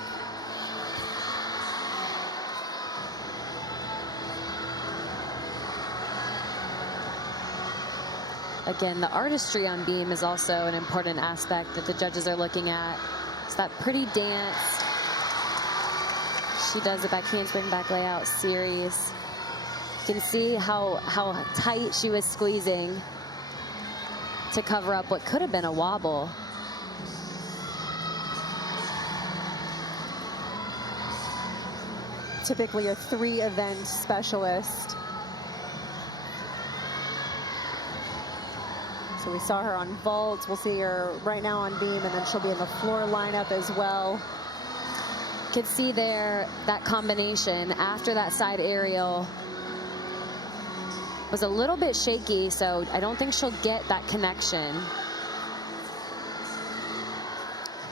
Again, the artistry on beam is also an important aspect that the judges are looking at. It's that pretty dance. She does it back handspring, back layout series. You can see how tight she was squeezing to cover up what could have been a wobble. Typically a 3-event specialist. So we saw her on vault. We'll see her right now on beam, and then she'll be in the floor lineup as well. Could see there that combination after that side aerial was a little bit shaky, so I don't think she'll get that connection.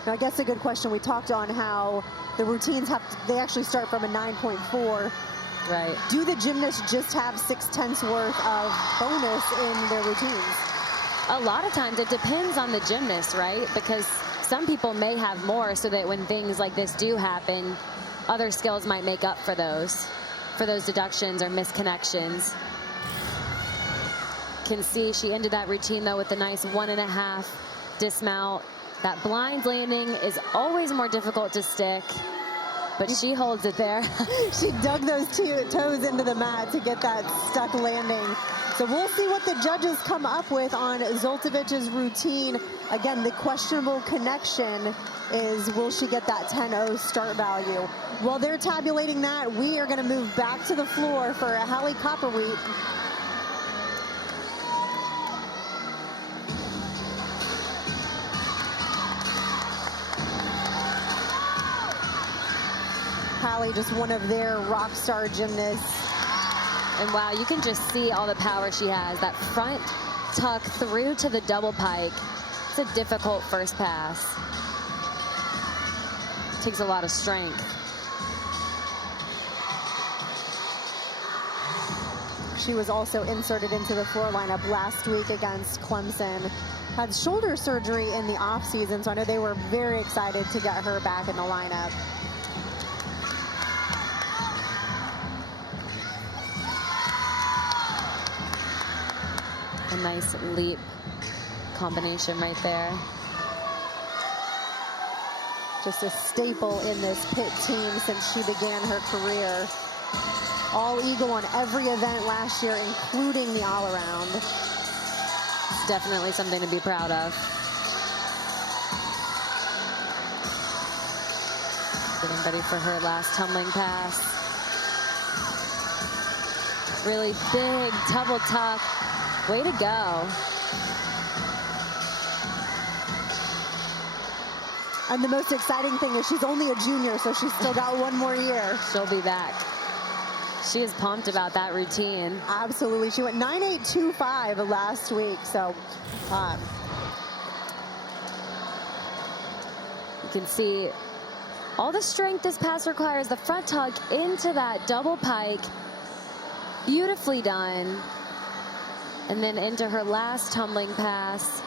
Now, I guess a good question. We talked on how the routines they actually start from a 9.4. Right. Do the gymnasts just have 0.6 worth of bonus in their routines? A lot of times it depends on the gymnast, right? Because some people may have more, so that when things like this do happen, other skills might make up for those deductions or misconnections. Can see she ended that routine though with a nice 1.5 dismount. That blind landing is always more difficult to stick, but she holds it there. She dug those toes into the mat to get that stuck landing. So we'll see what the judges come up with on Zoltovich's routine. Again, the questionable connection is, will she get that 10-0 start value? While they're tabulating that, we are going to move back to the floor for Hallie Copperwheat. Hallie, just one of their rock star gymnasts. And wow, you can just see all the power she has. That front tuck through to the double pike. It's a difficult first pass. Takes a lot of strength. She was also inserted into the floor lineup last week against Clemson. Had shoulder surgery in the offseason, so I know they were very excited to get her back in the lineup. A nice leap combination right there. Just a staple in this Pitt team since she began her career. All Eagle on every event last year, including the all-around. It's definitely something to be proud of. Getting ready for her last tumbling pass. Really big double tuck. Way to go. And the most exciting thing is she's only a junior, so she's still got one more year. She'll be back. She is pumped about that routine. Absolutely. She went 9.825 last week, so you can see all the strength this pass requires. The front tuck into that double pike. Beautifully done. And then into her last tumbling pass.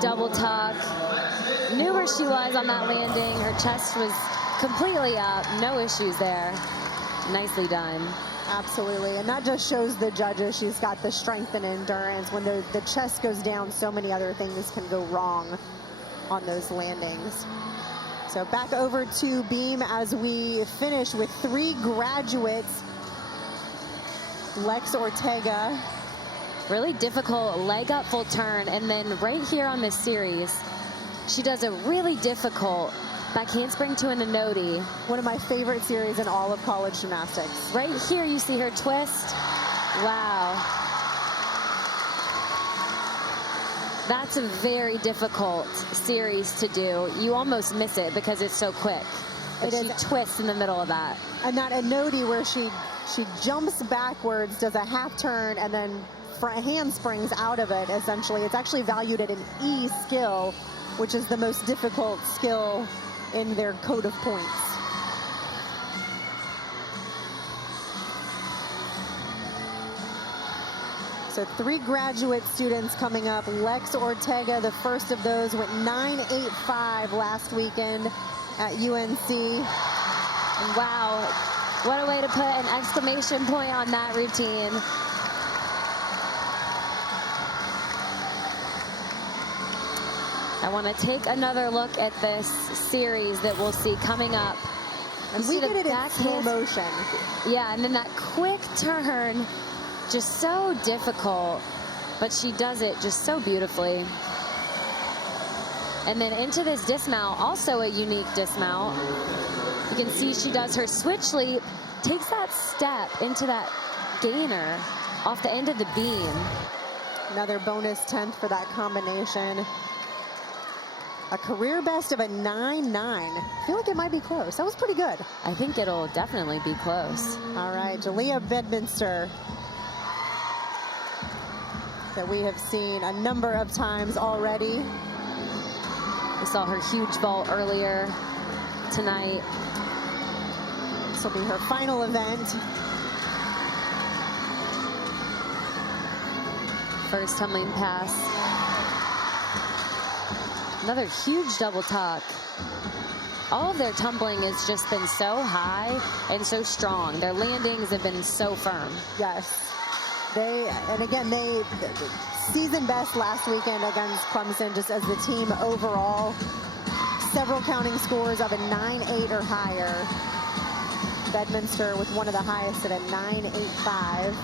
Double tuck. Knew where she was on that landing. Her chest was completely up. No issues there. Nicely done. Absolutely. And that just shows the judges she's got the strength and endurance. When the chest goes down, so many other things can go wrong on those landings. So back over to beam as we finish with 3 graduates. Lex Ortega. Really difficult leg up full turn. And then right here on this series, she does a really difficult back handspring to an Anodi. One of my favorite series in all of college gymnastics. Right here you see her twist. Wow. That's a very difficult series to do. You almost miss it because it's so quick. But she twists in the middle of that. And that Anodi where she jumps backwards, does a half turn, and then handsprings out of it, essentially. It's actually valued at an E skill, which is the most difficult skill in their code of points. So 3 graduate students coming up. Lex Ortega, the first of those, went 9.85 last weekend at UNC. And wow, what a way to put an exclamation point on that routine. I want to take another look at this series that we'll see coming up. And we did it in slow motion. Yeah, and then that quick turn, just so difficult, but she does it just so beautifully. And then into this dismount, also a unique dismount. You can see she does her switch leap, takes that step into that gainer off the end of the beam. Another bonus 10th for that combination. A career best of a 9.9. I feel like it might be close. That was pretty good. I think it'll definitely be close. All right, Jalea Bedminster, that we have seen a number of times already. We saw her huge vault earlier tonight. This will be her final event. First tumbling pass. Another huge double tuck. All of their tumbling has just been so high and so strong. Their landings have been so firm. Yes. They season best last weekend against Clemson, just as the team overall. Several counting scores of a 9.8 or higher. Bedminster with one of the highest at a 9.85.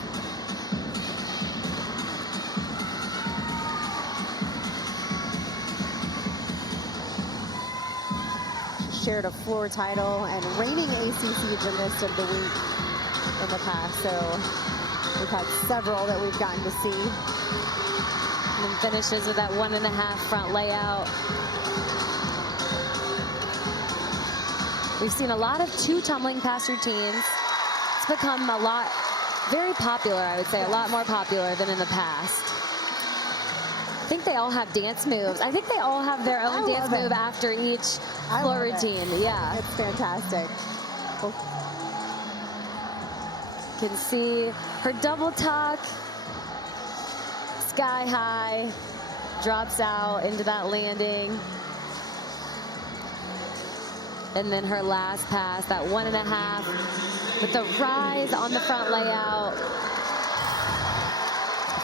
Shared a floor title and reigning ACC Gymnast of the Week in the past. So we've had several that we've gotten to see. And then finishes with that 1.5 front layout. We've seen a lot of 2 tumbling pass routines. It's become very popular, I would say, a lot more popular than in the past. think they all have dance moves. I think they all have their own dance move after each floor routine. Yeah. It's fantastic. Oh. Can see her double tuck, sky high, drops out into that landing. And then her last pass, that 1.5 with the rise on the front layout.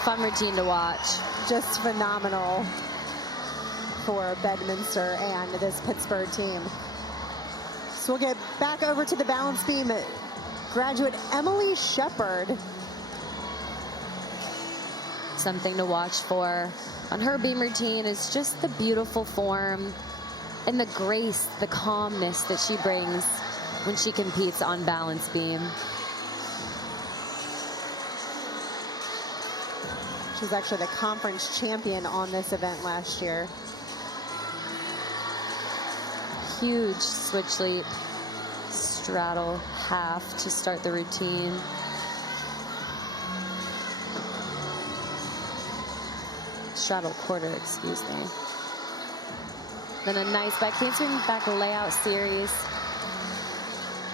Fun routine to watch. Just phenomenal for Bedminster and this Pittsburgh team. So we'll get back over to the balance beam. Graduate Emily Shepard. Something to watch for on her beam routine is just the beautiful form and the grace, the calmness that she brings when she competes on balance beam. She's actually the conference champion on this event last year. Huge switch leap, straddle half to start the routine. Straddle quarter, excuse me. Then a nice back layout series.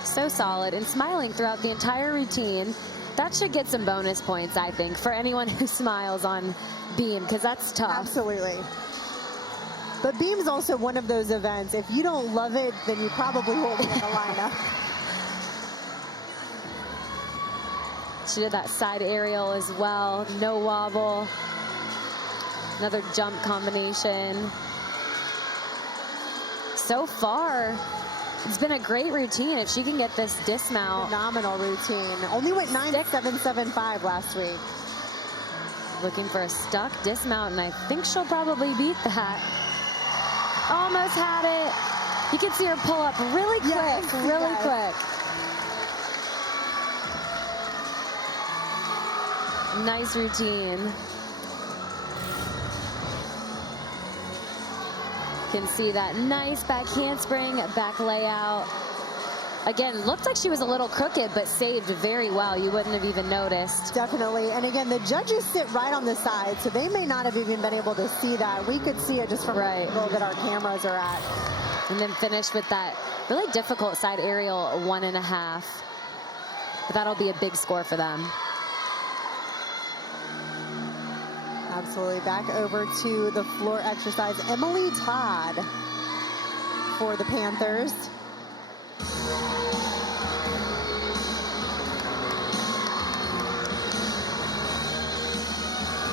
So solid and smiling throughout the entire routine. That should get some bonus points, I think, for anyone who smiles on beam, because that's tough. Absolutely. But beam's also one of those events. If you don't love it, then you probably won't be in the lineup. She did that side aerial as well. No wobble. Another jump combination. So far, it's been a great routine. If she can get this dismount. Phenomenal routine. Only went 9.775 last week. Looking for a stuck dismount, and I think she'll probably beat that. Almost had it. You can see her pull up really quick, yes, really quick. Nice routine. Can see that nice back handspring, back layout. Again, looked like she was a little crooked, but saved very well. You wouldn't have even noticed. Definitely. And again, the judges sit right on the side, so they may not have even been able to see that. We could see it just from the angle that our cameras are at. And then finish with that really difficult side aerial 1.5. But that'll be a big score for them. Absolutely. Back over to the floor exercise. Emily Todd for the Panthers.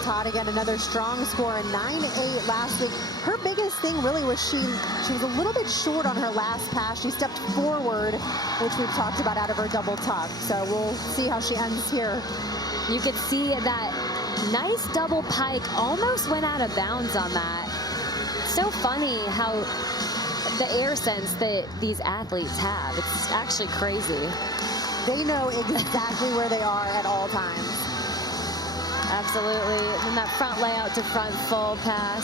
Todd again, another strong score, a 9.8 last week. Her biggest thing really was she was a little bit short on her last pass. She stepped forward, which we've talked about, out of her double tuck. So we'll see how she ends here. You could see that nice double pike almost went out of bounds on that. So funny how the air sense that these athletes have. It's actually crazy. They know exactly where they are at all times. Absolutely. And that front layout to front full pass.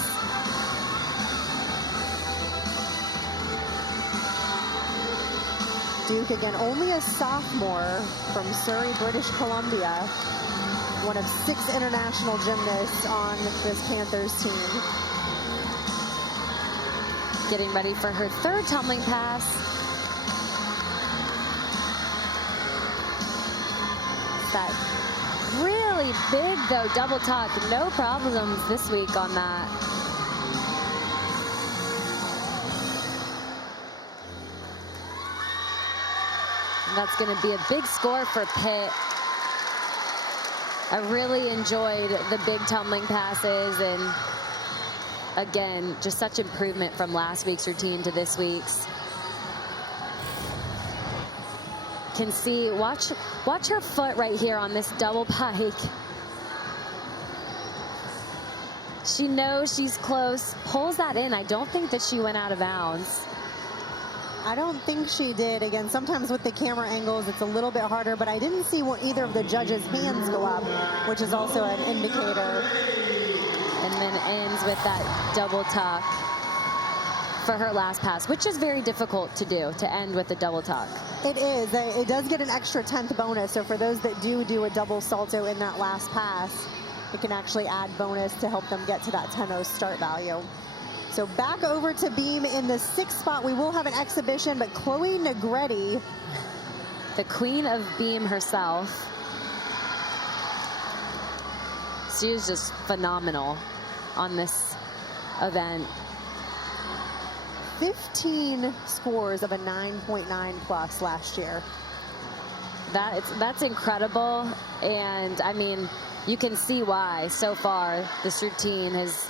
Duke again, only a sophomore from Surrey, British Columbia. One of 6 international gymnasts on this Panthers team. Getting ready for her 3rd tumbling pass. That really big, though, double tuck. No problems this week on that. And that's going to be a big score for Pitt. I really enjoyed the big tumbling passes, and again, just such improvement from last week's routine to this week's. Can see, watch her foot right here on this double pike. She knows she's close, pulls that in. I don't think that she went out of bounds. I don't think she did. Again, sometimes with the camera angles, it's a little bit harder, but I didn't see either of the judges' hands go up, which is also an indicator. And then ends with that double tuck for her last pass, which is very difficult to do, to end with a double tuck. It is. It does get an extra 10th bonus, so for those that do a double salto in that last pass, it can actually add bonus to help them get to that 10-0 start value. So back over to beam in the 6th spot. We will have an exhibition, but Chloe Negretti, the queen of beam herself. She is just phenomenal on this event. 15 scores of a 9.9 plus last year. That's incredible, and I mean, you can see why so far this routine has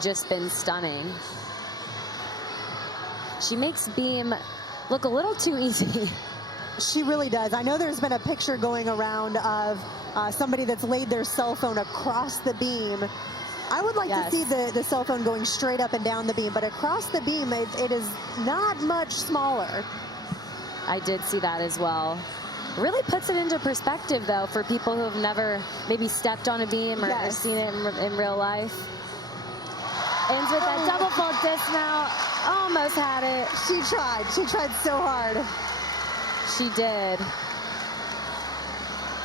just been stunning. She makes beam look a little too easy. She really does. I know there's been a picture going around of somebody that's laid their cell phone across the beam. I would like to see the cell phone going straight up and down the beam, but across the beam, it is not much smaller. I did see that as well. Really puts it into perspective, though, for people who have never maybe stepped on a beam or seen it in real life. Ends with that double fault dismount. Almost had it. She tried so hard. She did.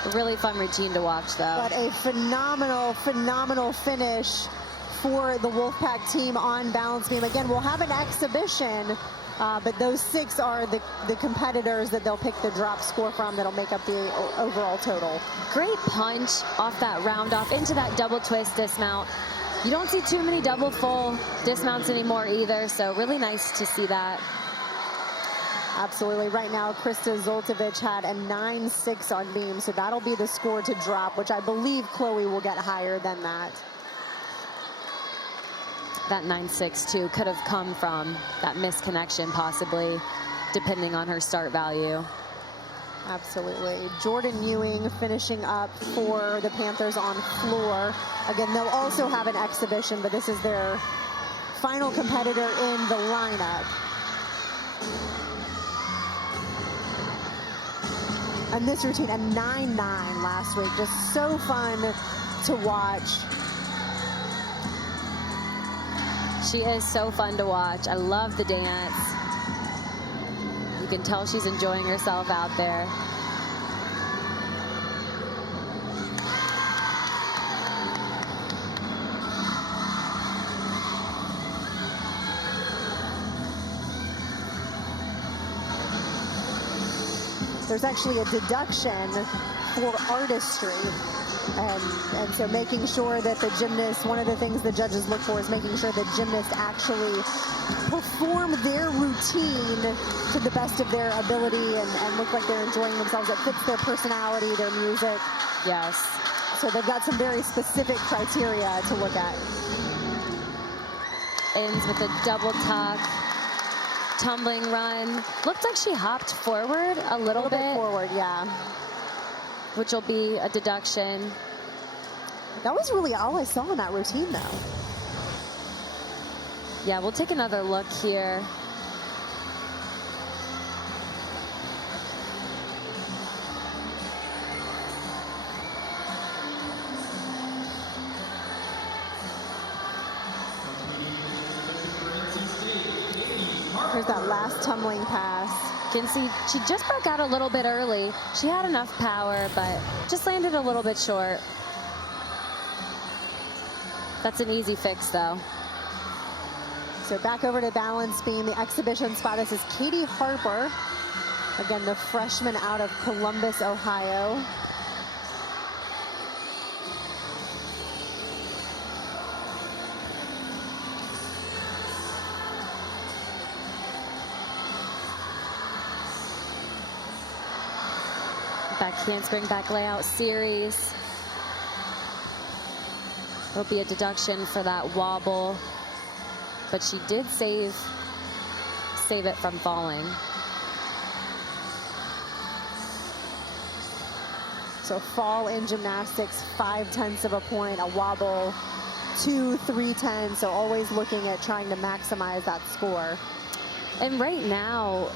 A really fun routine to watch, though. But a phenomenal finish for the Wolfpack team on balance beam. Again, we'll have an exhibition, but those 6 are the competitors that they'll pick the drop score from that'll make up the overall total. Great punch off that round off into that double twist dismount. You don't see too many double full dismounts anymore either, so really nice to see that. Absolutely. Right now, Krista Zoltovich had a 9.6 on beam, so that'll be the score to drop, which I believe Chloe will get higher than that. That 9.6 too could have come from that misconnection, possibly, depending on her start value. Absolutely. Jordan Ewing finishing up for the Panthers on floor. Again, they'll also have an exhibition, but this is their final competitor in the lineup. And this routine, a 9.9 last week. Just so fun to watch. She is so fun to watch. I love the dance. You can tell she's enjoying herself out there. There's actually a deduction for artistry. And so making sure that the gymnast, one of the things the judges look for is making sure the gymnasts actually perform their routine to the best of their ability and look like they're enjoying themselves. It fits their personality, their music. Yes. So they've got some very specific criteria to look at. Ends with a double tuck. Tumbling run. Looked like she hopped forward a little bit forward, yeah. Which will be a deduction. That was really all I saw in that routine, though. Yeah, we'll take another look here. Here's that last tumbling pass. Can see she just broke out a little bit early. She had enough power, but just landed a little bit short. That's an easy fix, though. So back over to balance beam, the exhibition spot. This is Katie Harper. Again, the freshman out of Columbus, Ohio. Back handspring, back layout series. It'll be a deduction for that wobble, but she did save it from falling. So fall in gymnastics, 0.5 of a point, a wobble, 2, 3/10. So always looking at trying to maximize that score. And right now,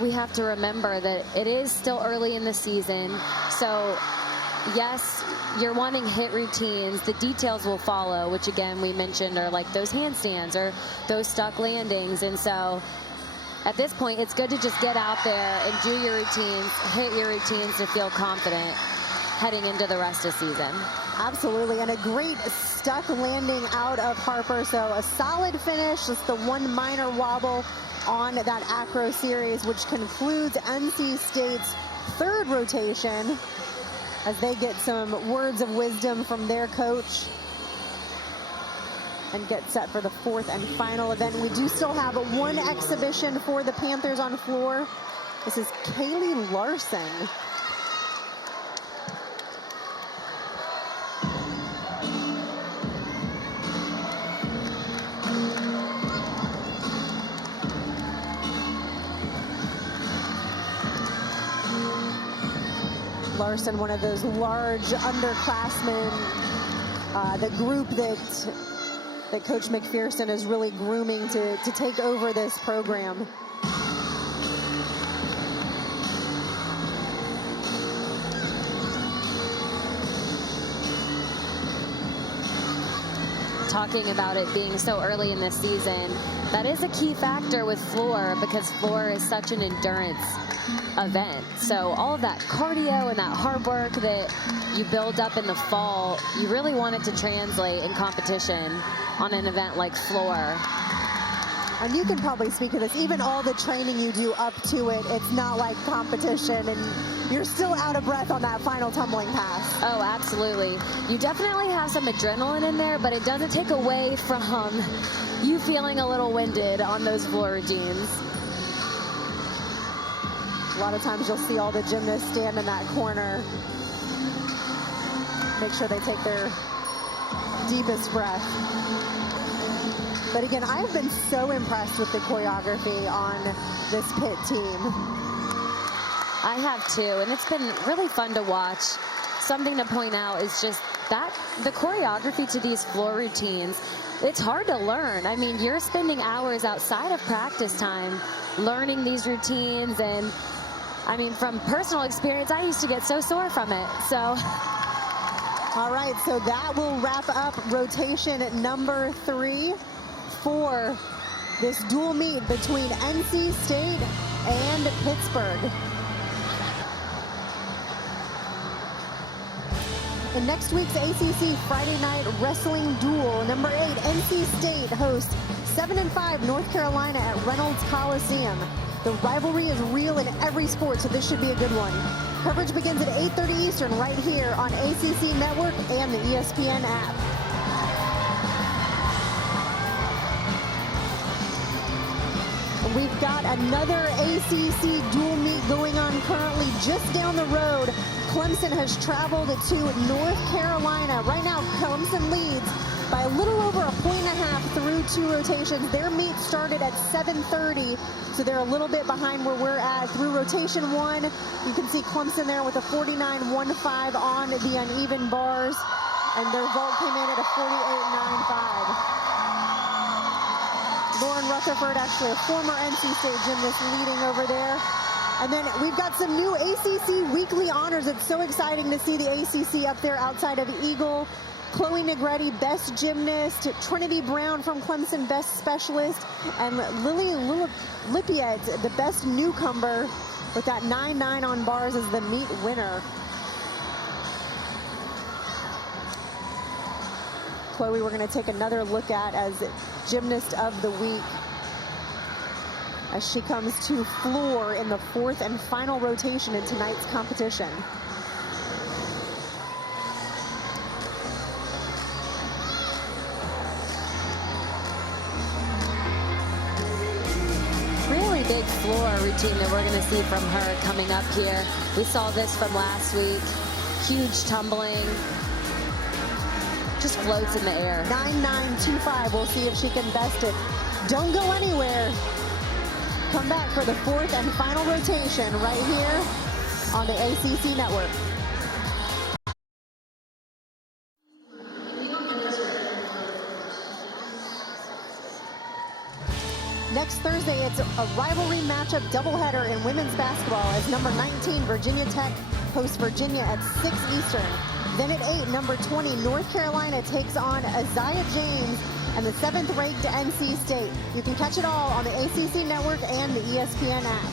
we have to remember that it is still early in the season. So yes, you're wanting hit routines. The details will follow, which again, we mentioned are like those handstands or those stuck landings. And so at this point, it's good to just get out there and do your routines, hit your routines to feel confident heading into the rest of the season. Absolutely, and a great stuck landing out of Harper. So a solid finish, just the one minor wobble on that acro series, which concludes NC State's third rotation as they get some words of wisdom from their coach and get set for the fourth and final event. We do still have one exhibition for the Panthers on floor. This is Kaylee Larson. Larson, one of those large underclassmen, the group that Coach McPherson is really grooming to take over this program. Talking about it being so early in the season, that is a key factor with floor because floor is such an endurance event. So all of that cardio and that hard work that you build up in the fall, you really want it to translate in competition on an event like floor. And you can probably speak to this, even all the training you do up to it, it's not like competition and you're still out of breath on that final tumbling pass. Oh, absolutely. You definitely have some adrenaline in there, but it doesn't take away from you feeling a little winded on those floor routines. A lot of times you'll see all the gymnasts stand in that corner, make sure they take their deepest breath. But again, I've been so impressed with the choreography on this Pitt team. I have too, and it's been really fun to watch. Something to point out is just that the choreography to these floor routines, it's hard to learn. I mean, you're spending hours outside of practice time learning these routines, and I mean, from personal experience, I used to get so sore from it, so. All right, so that will wrap up rotation at number 3 for this dual meet between NC State and Pittsburgh. In next week's ACC Friday night wrestling duel, number 8, NC State hosts 7-5 North Carolina at Reynolds Coliseum. The rivalry is real in every sport, so this should be a good one. Coverage begins at 8:30 Eastern right here on ACC Network and the ESPN app. We've got another ACC dual meet going on currently just down the road. Clemson has traveled to North Carolina. Right now, Clemson leads by a little over a point and a half through 2 rotations. Their meet started at 7:30, so they're a little bit behind where we're at. Through rotation 1, you can see Clemson there with a 49.15 on the uneven bars, and their vault came in at a 48.95. Lauren Rutherford, actually a former NC State gymnast, leading over there. And then we've got some new ACC weekly honors. It's so exciting to see the ACC up there outside of Eagle. Chloe Negretti, best gymnast. Trinity Brown from Clemson, best specialist. And Lily Lippiet, the best newcomer, with that 9.9 on bars as the meet winner. Chloe, we're going to take another look at as Gymnast of the Week as she comes to floor in the 4th and final rotation in tonight's competition. Really big floor routine that we're going to see from her coming up here. We saw this from last week. Huge tumbling. Just floats in the air. 9.925. We'll see if she can best it. Don't go anywhere. Come back for the 4th and final rotation right here on the ACC Network. Next Thursday, it's a rivalry matchup doubleheader in women's basketball as number 19, Virginia Tech, hosts Virginia at 6 Eastern. Then at 8, number 20, North Carolina takes on Isaiah James and the 7th-ranked NC State. You can catch it all on the ACC Network and the ESPN app.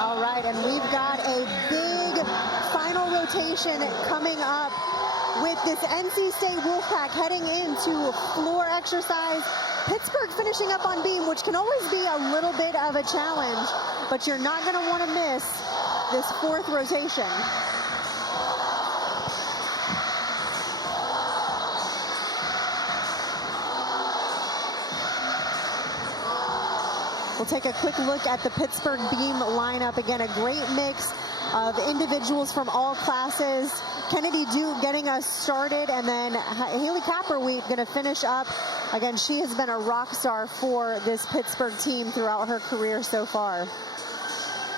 All right, and we've got a big final rotation coming up with this NC State Wolfpack heading into floor exercise. Pittsburgh finishing up on beam, which can always be a little bit of a challenge, but you're not going to want to miss this fourth rotation. We'll take a quick look at the Pittsburgh beam lineup. Again, a great mix of individuals from all classes. Kennedy Duke getting us started, and then Haley Capperwheat going to finish up. Again, she has been a rock star for this Pittsburgh team throughout her career so far.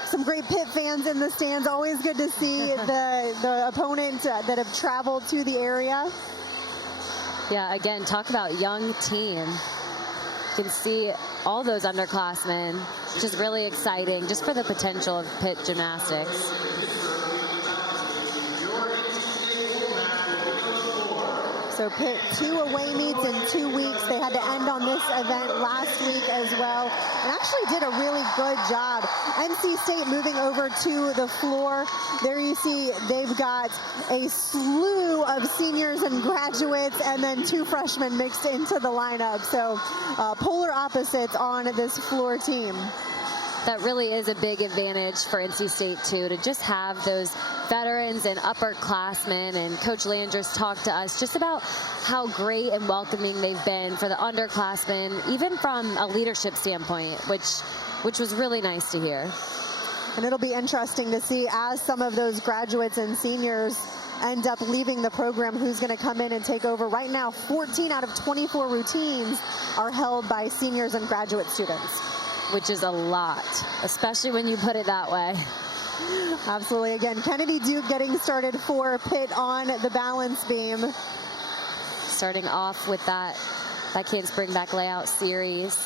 Some great Pitt fans in the stands. Always good to see the opponent that have traveled to the area. Yeah, again, talk about young team. You can see all those underclassmen, just really exciting, just for the potential of Pitt gymnastics. So Pitt, 2 away meets in 2 weeks. They had to end on this event last week as well, and actually did a really good job. NC State moving over to the floor. There you see they've got a slew of seniors and graduates, and then 2 freshmen mixed into the lineup. So polar opposites on this floor team. That really is a big advantage for NC State, too, to just have those veterans and upperclassmen. And Coach Landers talked to us just about how great and welcoming they've been for the underclassmen, even from a leadership standpoint, which was really nice to hear. And it'll be interesting to see, as some of those graduates and seniors end up leaving the program, who's going to come in and take over. Right now, 14 out of 24 routines are held by seniors and graduate students. Which is a lot, especially when you put it that way. Absolutely. Again, Kennedy Duke getting started for Pitt on the balance beam. Starting off with that can't spring back layout series.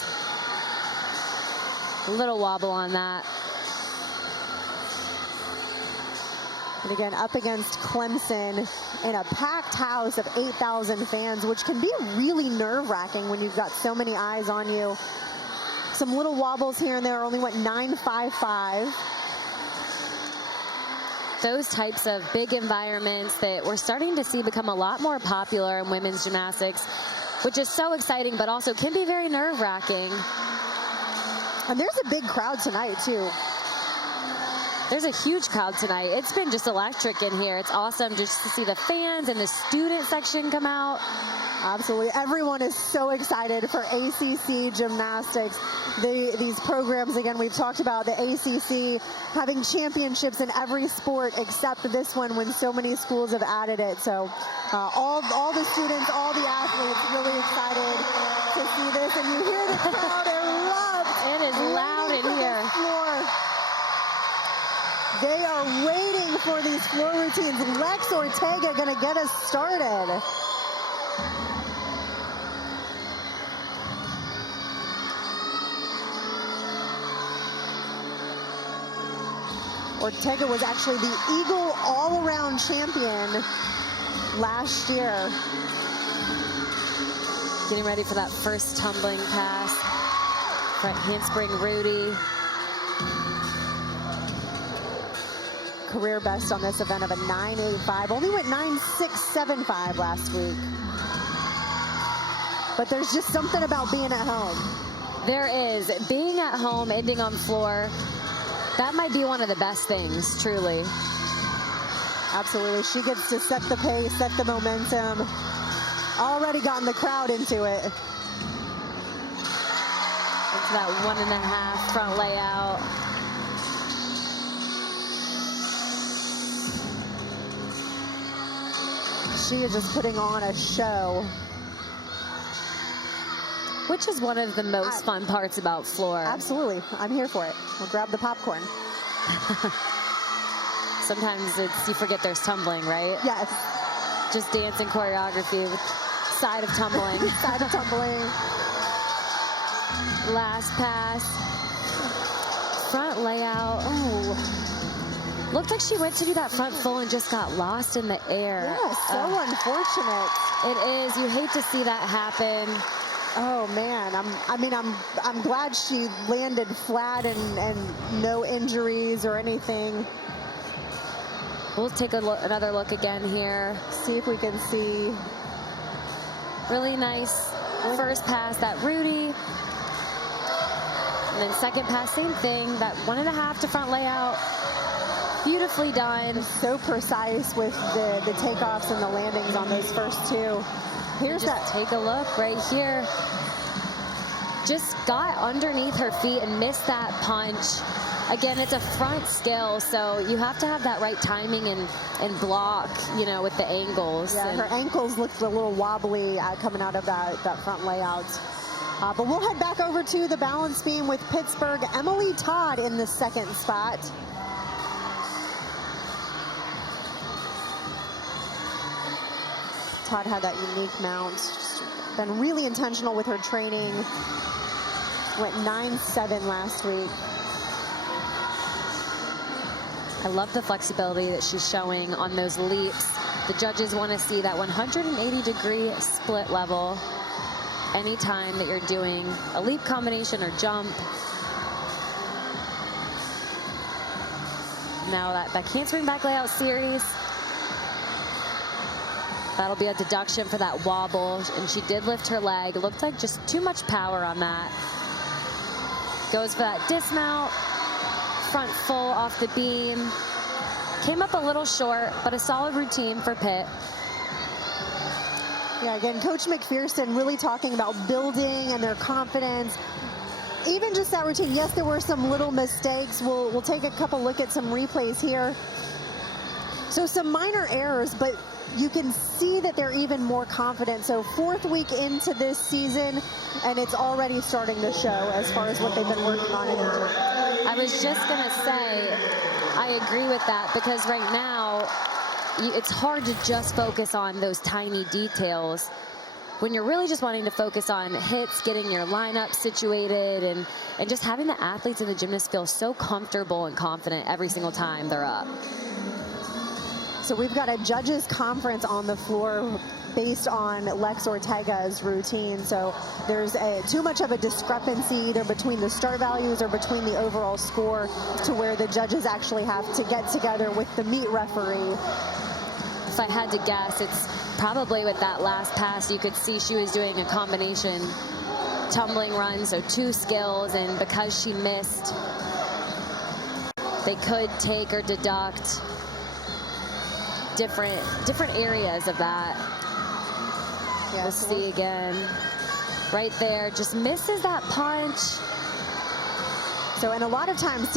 A little wobble on that. And again, up against Clemson in a packed house of 8,000 fans, which can be really nerve-wracking when you've got so many eyes on you. Some little wobbles here and there, only went 9.55. Those types of big environments that we're starting to see become a lot more popular in women's gymnastics, which is so exciting, but also can be very nerve-wracking. And there's a big crowd tonight, too. There's a huge crowd tonight. It's been just electric in here. It's awesome just to see the fans and the student section come out. Absolutely. Everyone is so excited for ACC gymnastics. These programs, again, we've talked about the ACC having championships in every sport except this one, when so many schools have added it. So all the students, all the athletes really excited to see this. And you hear the crowd erupt. It is loud in here. They are waiting for these floor routines. Lex Ortega going to get us started. Ortega was actually the Eagle all-around champion last year. Getting ready for that first tumbling pass. Front handspring Rudy. Career best on this event of a 9.85. Only went 9.675 last week. But there's just something about being at home. There is. Being at home, ending on floor, that might be one of the best things, truly. Absolutely. She gets to set the pace, set the momentum. Already gotten the crowd into it. Into that 1.5 front layout. She is just putting on a show. Which is one of the most fun parts about floor. Absolutely. I'm here for it. I'll grab the popcorn. Sometimes you forget there's tumbling, right? Yes. Just dancing choreography with side of tumbling. Side of tumbling. Last pass. Front layout. Oh. Looked like she went to do that front full and just got lost in the air. Yeah, so unfortunate. It is. You hate to see that happen. Oh man, I'm glad she landed flat and no injuries or anything. We'll take another look again here. See if we can see. Really nice first pass, that Rudy. And then second pass, same thing, that 1.5 to front layout. Beautifully done. So precise with the takeoffs and the landings on those first two. Here's that. Take a look right here. Just got underneath her feet and missed that punch. Again, it's a front skill, so you have to have that right timing and block, you know, with the angles. Yeah, her ankles looked a little wobbly coming out of that front layout. But we'll head back over to the balance beam with Pittsburgh. Emily Todd in the second spot. Todd had that unique mount. Just been really intentional with her training. Went 9.7 last week. I love the flexibility that she's showing on those leaps. The judges want to see that 180-degree split level anytime that you're doing a leap combination or jump. Now that can't swing back layout series. That'll be a deduction for that wobble, and she did lift her leg. It looked like just too much power on that. Goes for that dismount. Front full off the beam. Came up a little short, but a solid routine for Pitt. Yeah, again, Coach McPherson really talking about building and their confidence. Even just that routine, yes, there were some little mistakes. We'll take a couple look at some replays here. So some minor errors, but you can see that they're even more confident. So 4th week into this season, and it's already starting to show as far as what they've been working on in the gym. I was just gonna say, I agree with that, because right now, it's hard to just focus on those tiny details when you're really just wanting to focus on hits, getting your lineup situated, and just having the athletes and the gymnasts feel so comfortable and confident every single time they're up. So we've got a judges conference on the floor based on Lex Ortega's routine. So there's too much of a discrepancy either between the start values or between the overall score to where the judges actually have to get together with the meet referee. If I had to guess, it's probably with that last pass, you could see she was doing a combination tumbling run, so 2 skills, and because she missed, they could take or deduct different areas of that. Yeah, we'll see again. Right there, just misses that punch. So, and a lot of times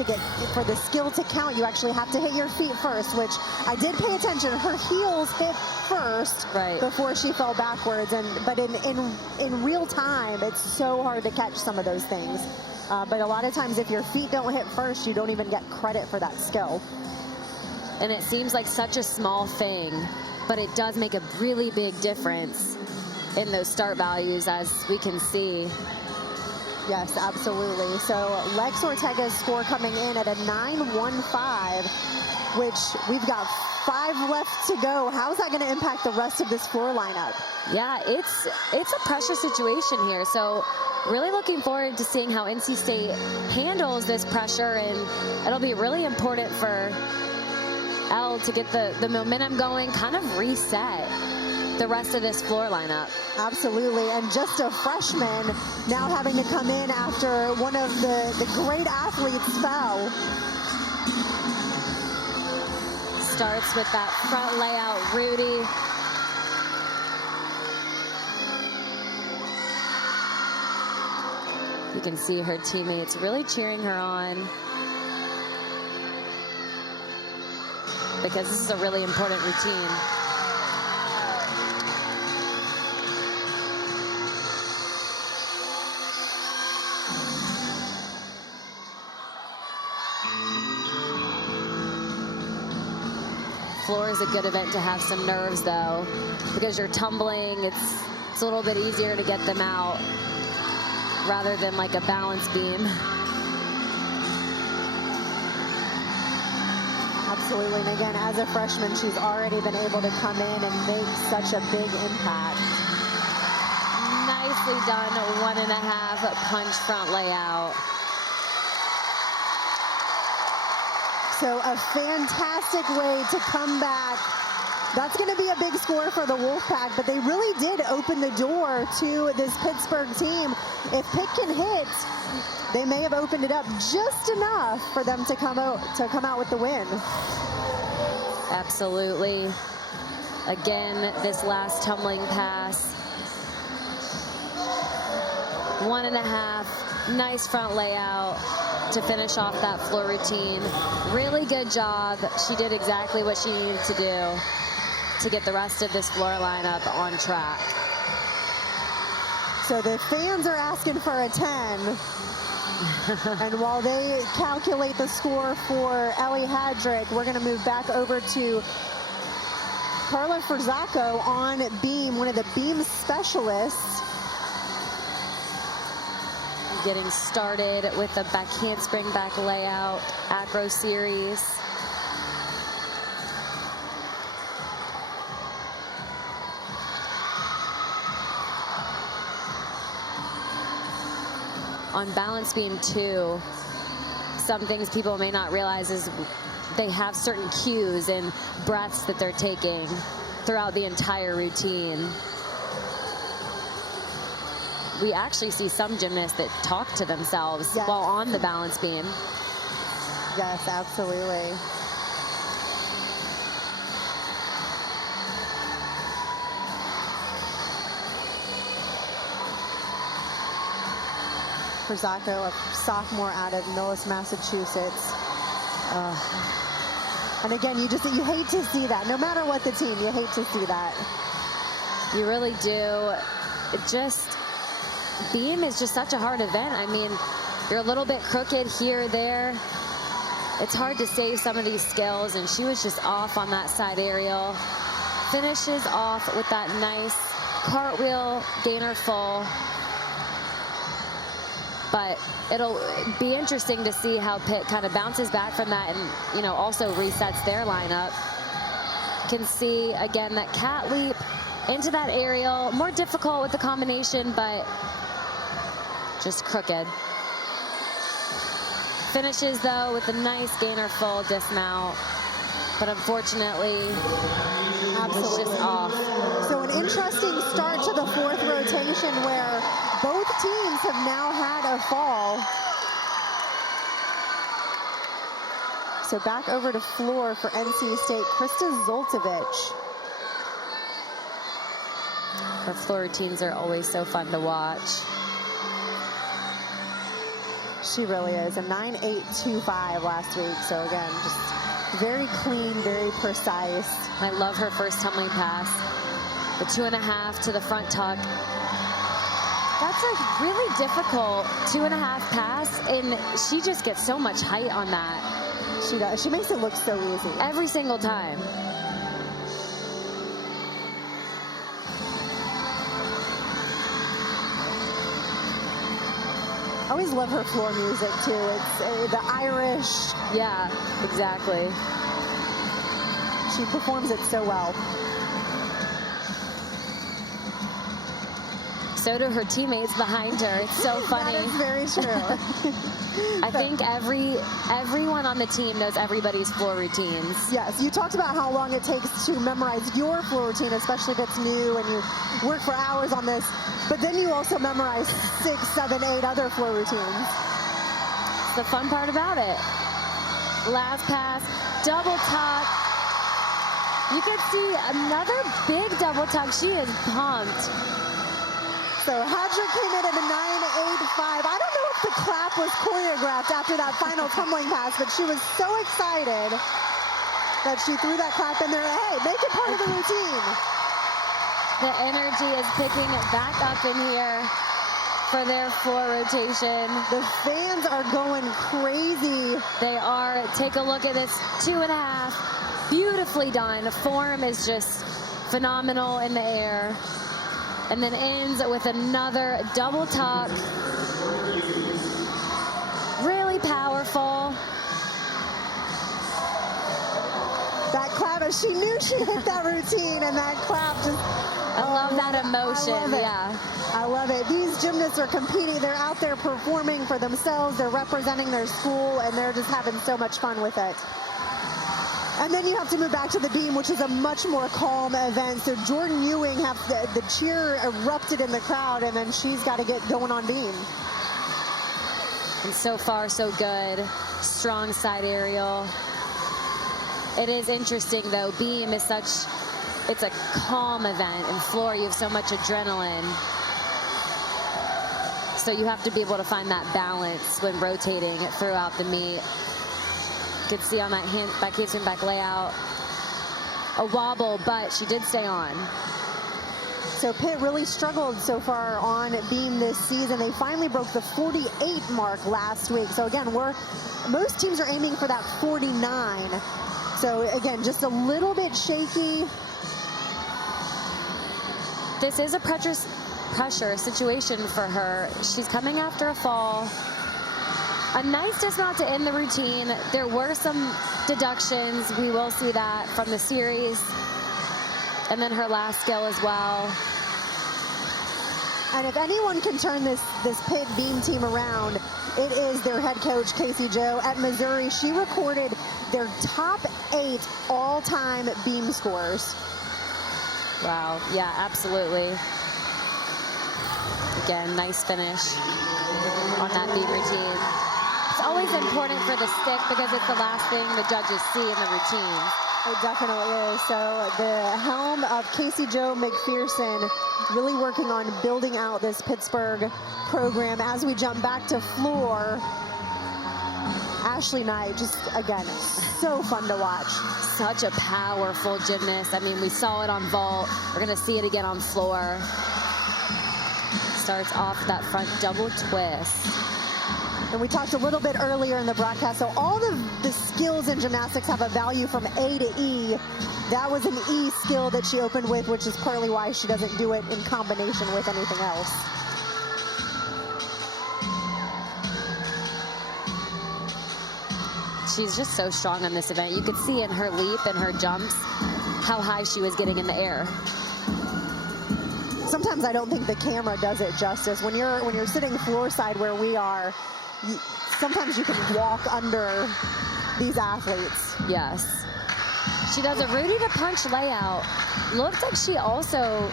for the skill to count, you actually have to hit your feet first, which I did pay attention. Her heels hit first before she fell backwards. But in real time, it's so hard to catch some of those things. But a lot of times if your feet don't hit first, you don't even get credit for that skill. And it seems like such a small thing, but it does make a really big difference in those start values, as we can see. Yes, absolutely. So Lex Ortega's score coming in at a 9.15, which we've got 5 left to go. How's that going to impact the rest of this floor lineup? Yeah, it's a pressure situation here. So really looking forward to seeing how NC State handles this pressure, and it'll be really important for Elle to get the momentum going, kind of reset the rest of this floor lineup. Absolutely, and just a freshman now having to come in after one of the great athletes fell. Starts with that front layout, Rudy. You can see her teammates really cheering her on, because this is a really important routine. Floor is a good event to have some nerves, though, because you're tumbling. It's a little bit easier to get them out rather than like a balance beam. Absolutely, and again, as a freshman, she's already been able to come in and make such a big impact. Nice nicely done 1.5 punch front layout. So a fantastic way to come back. That's going to be a big score for the Wolfpack, but they really did open the door to this Pittsburgh team. If Pitt can hit, they may have opened it up just enough for them to come out with the win. Absolutely. Again, this last tumbling pass. 1.5, nice front layout to finish off that floor routine. Really good job. She did exactly what she needed to do to get the rest of this floor lineup on track. So the fans are asking for a 10. And while they calculate the score for Ellie Hadrick, we're going to move back over to Carla Ferzacco on beam, one of the beam specialists. Getting started with the back handspring back layout, acro series. On balance beam 2, some things people may not realize is they have certain cues and breaths that they're taking throughout the entire routine. We actually see some gymnasts that talk to themselves while on the balance beam. Yes, absolutely. Ferzacco, a sophomore out of Millis, Massachusetts. And again, you hate to see that. No matter what the team, you hate to see that. You really do. Beam is just such a hard event. I mean, you're a little bit crooked here or there. It's hard to save some of these skills, and she was just off on that side aerial. Finishes off with that nice cartwheel gainer full. But it'll be interesting to see how Pitt kind of bounces back from that and, you know, also resets their lineup. Can see, again, that cat leap into that aerial. More difficult with the combination, but just crooked. Finishes, though, with a nice gainer full dismount. But unfortunately, was just off. So an interesting start to the fourth rotation where both teams have now had a fall. So back over to floor for NC State, Krista Zoltovich. Her floor routines are always so fun to watch. She really is. A 9.825 last week. So again, just very clean, very precise. I love her first tumbling pass. The 2.5 to the front tuck. That's a really difficult 2.5 pass, and she just gets so much height on that. She does. She makes it look so easy. Every single time. I always love her floor music too. It's the Irish. Yeah, exactly. She performs it so well. So do her teammates behind her. It's so funny. That is very true. I think everyone on the team knows everybody's floor routines. Yes, you talked about how long it takes to memorize your floor routine, especially if it's new and you work for hours on this. But then you also memorize 6, 7, 8 other floor routines. It's the fun part about it. Last pass, double tuck. You can see another big double tuck. She is pumped. So Hadrick came in at a 9.85. I don't know if the clap was choreographed after that final tumbling pass, but she was so excited that she threw that clap in there. Hey, make it part of the routine. The energy is picking it back up in here for their floor rotation. The fans are going crazy. They are. Take a look at this 2.5. Beautifully done. Form is just phenomenal in the air. And then ends with another double tuck. Really powerful. That clap, she knew she hit that routine, and that clap just I love that emotion. I love it. Yeah. I love it. These gymnasts are competing. They're out there performing for themselves. They're representing their school, and they're just having so much fun with it. And then you have to move back to the beam, which is a much more calm event. So Jordan Ewing, the cheer erupted in the crowd, and then she's got to get going on beam. And so far, so good. Strong side aerial. It is interesting, though. Beam is it's a calm event. And floor, you have so much adrenaline. So you have to be able to find that balance when rotating throughout the meet. You could see on that back handspring back layout a wobble, but she did stay on. So Pitt really struggled so far on beam this season. They finally broke the 48 mark last week. So again, most teams are aiming for that 49. So again, just a little bit shaky. This is a pressure situation for her. She's coming after a fall. A nice dismount to end the routine. There were some deductions. We will see that from the series. And then her last skill as well. And if anyone can turn this Pitt beam team around, it is their head coach, Casey Joe. At Missouri, she recorded their top 8 all-time beam scores. Wow, yeah, absolutely. Again, nice finish on that beam routine. It's always important for the stick because it's the last thing the judges see in the routine. It definitely is. So the helm of Casey Joe McPherson really working on building out this Pittsburgh program. As we jump back to floor, Ashley Knight, just again, so fun to watch. Such a powerful gymnast. I mean, we saw it on vault. We're going to see it again on floor. Starts off that front double twist. And we talked a little bit earlier in the broadcast, so all the skills in gymnastics have a value from A to E. That was an E skill that she opened with, which is partly why she doesn't do it in combination with anything else. She's just so strong on this event. You could see in her leap and her jumps how high she was getting in the air. Sometimes I don't think the camera does it justice. When you're sitting floor side where we are, sometimes you can walk under these athletes. Yes. She does a Rudy to punch layout. Looked like she also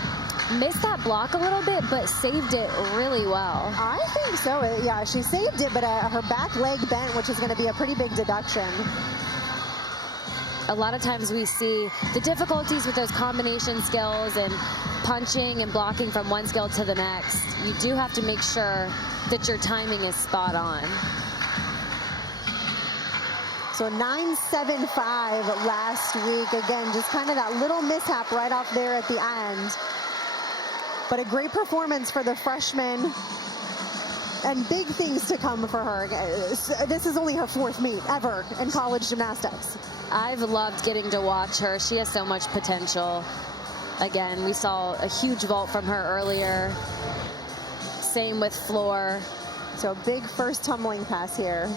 missed that block a little bit, but saved it really well. I think so. Yeah, she saved it, but her back leg bent, which is going to be a pretty big deduction. A lot of times we see the difficulties with those combination skills and punching and blocking from one skill to the next. You do have to make sure that your timing is spot on. So 9.75 last week. Again, just kind of that little mishap right off there at the end. But a great performance for the freshman. And big things to come for her. This is only her 4th meet ever in college gymnastics. I've loved getting to watch her. She has so much potential. Again, we saw a huge vault from her earlier. Same with floor. So big first tumbling pass here.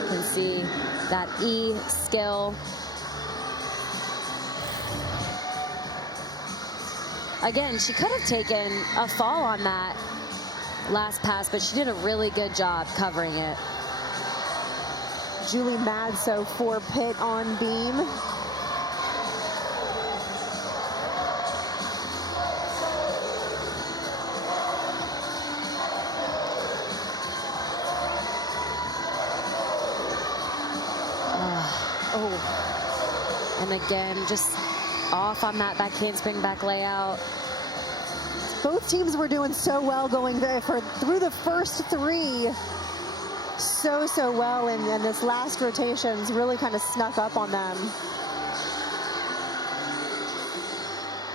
You can see that E skill. Again, she could have taken a fall on that last pass, but she did a really good job covering it. Julie Madso for Pitt on beam. And again, just off on that back handspring back layout. Both teams were doing so well going through the first 3. So well, and this last rotation's really kind of snuck up on them.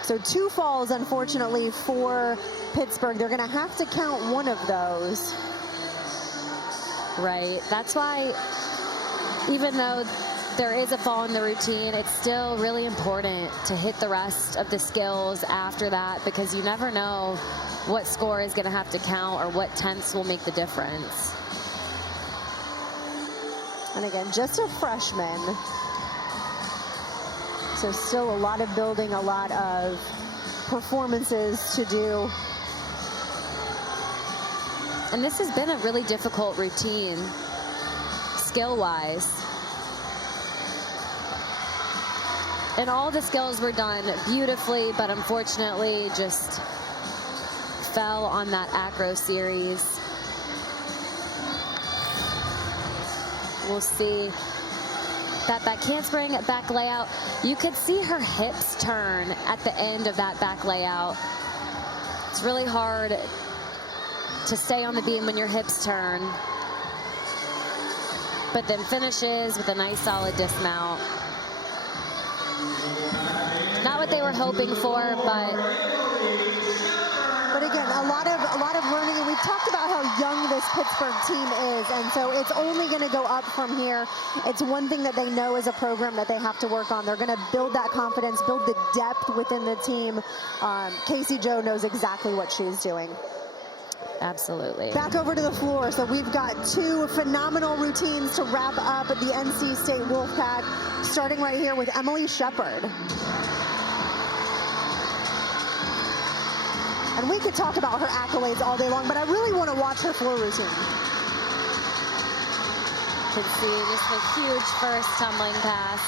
So 2 falls, unfortunately, for Pittsburgh. They're going to have to count one of those. Right. That's why, even though there is a fall in the routine, it's still really important to hit the rest of the skills after that, because you never know what score is going to have to count or what tenths will make the difference. And again, just a freshman. So still a lot of building, a lot of performances to do. And this has been a really difficult routine, skill-wise. And all the skills were done beautifully, but unfortunately just fell on that acro series. We'll see that back handspring, back layout. You could see her hips turn at the end of that back layout. It's really hard to stay on the beam when your hips turn. But then finishes with a nice solid dismount. Not what they were hoping for, but again, a lot of learning, and we've talked about how young this Pittsburgh team is, and so it's only going to go up from here. It's one thing that they know as a program that they have to work on. They're going to build that confidence, build the depth within the team. Casey Jo knows exactly what she's doing. Absolutely. Back over to the floor. So we've got two phenomenal routines to wrap up at the NC State Wolfpack, starting right here with Emily Shepard. And we could talk about her accolades all day long, but I really want to watch her floor routine. You can see just a huge first tumbling pass.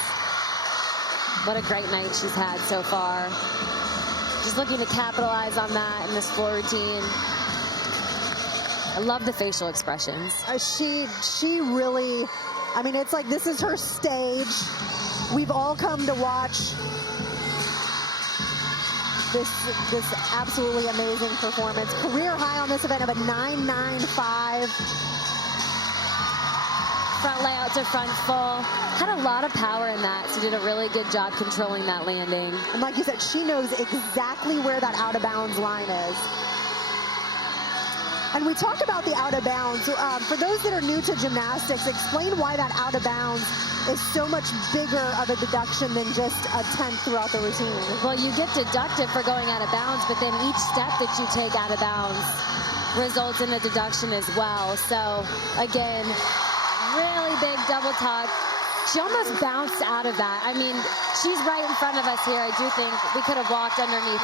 What a great night she's had so far. Just looking to capitalize on that in this floor routine. I love the facial expressions. She really, I mean, it's like this is her stage. We've all come to watch this absolutely amazing performance. Career high on this event of a 9.95. Front layout to front full. Had a lot of power in that, so did a really good job controlling that landing. And like you said, she knows exactly where that out of bounds line is. And we talk about the out of bounds. For those that are new to gymnastics, explain why that out of bounds is so much bigger of a deduction than just a 10th throughout the routine. Well, you get deducted for going out of bounds, but then each step that you take out of bounds results in a deduction as well. So again, really big double tuck. She almost bounced out of that. I mean, she's right in front of us here. I do think we could have walked underneath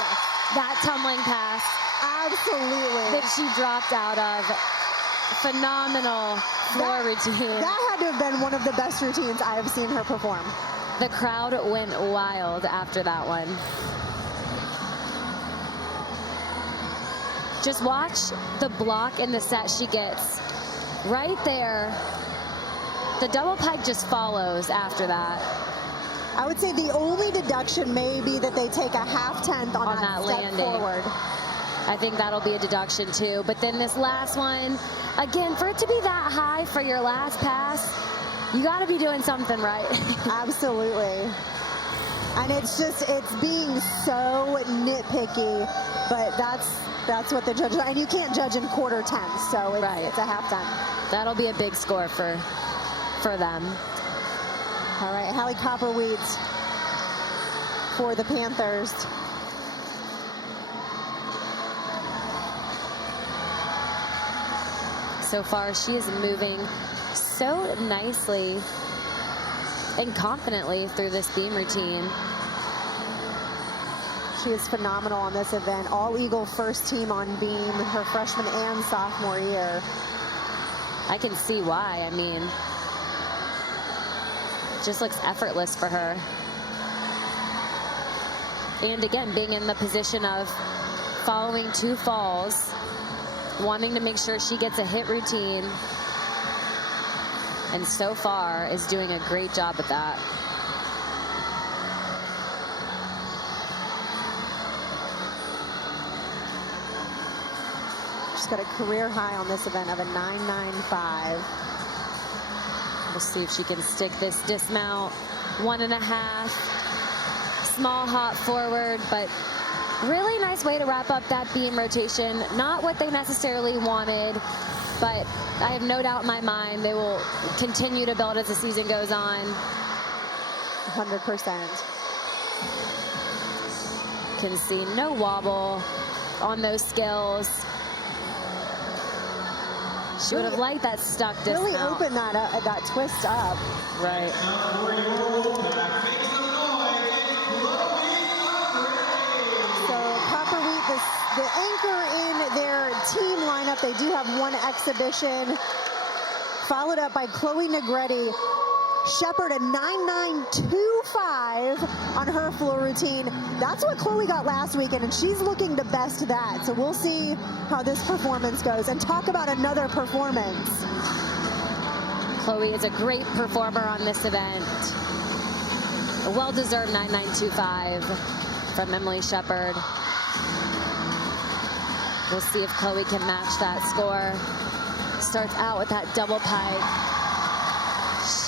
that tumbling pass. Absolutely. That she dropped out of. Phenomenal floor routine. That had to have been one of the best routines I have seen her perform. The crowd went wild after that one. Just watch the block and the set she gets. Right there. The double pike just follows after that. I would say the only deduction may be that they take a half tenth on that step landing. Forward. I think that'll be a deduction too. But then this last one, again, for it to be that high for your last pass, you got to be doing something right. Absolutely. And it's being so nitpicky, but that's what the judges, and you can't judge in quarter tenths, so it's a half tenth. That'll be a big score for them. All right, Hallie Copperweeds for the Panthers. So far, she is moving so nicely and confidently through this beam routine. She is phenomenal on this event. All Eagle first team on beam, her freshman and sophomore year. I can see why. I mean, it just looks effortless for her. And again, being in the position of following two falls, wanting to make sure she gets a hit routine, and so far is doing a great job at that. She's got a career high on this event of a 9.95. We'll see if she can stick this dismount. 1.5. Small hop forward, but really nice way to wrap up that beam rotation. Not what they necessarily wanted, but I have no doubt in my mind they will continue to build as the season goes on. 100%. Can see no wobble on those skills. She would have liked that stuck dismount. Really open that twist up. Right. the anchor in their team lineup. They do have one exhibition, followed up by Chloe Negretti. Shepard a 9.925 on her floor routine. That's what Chloe got last weekend, and she's looking to best that. So we'll see how this performance goes. And talk about another performance. Chloe is a great performer on this event. A well-deserved 9.925 from Emily Shepard. We'll see if Chloe can match that score. Starts out with that double pike.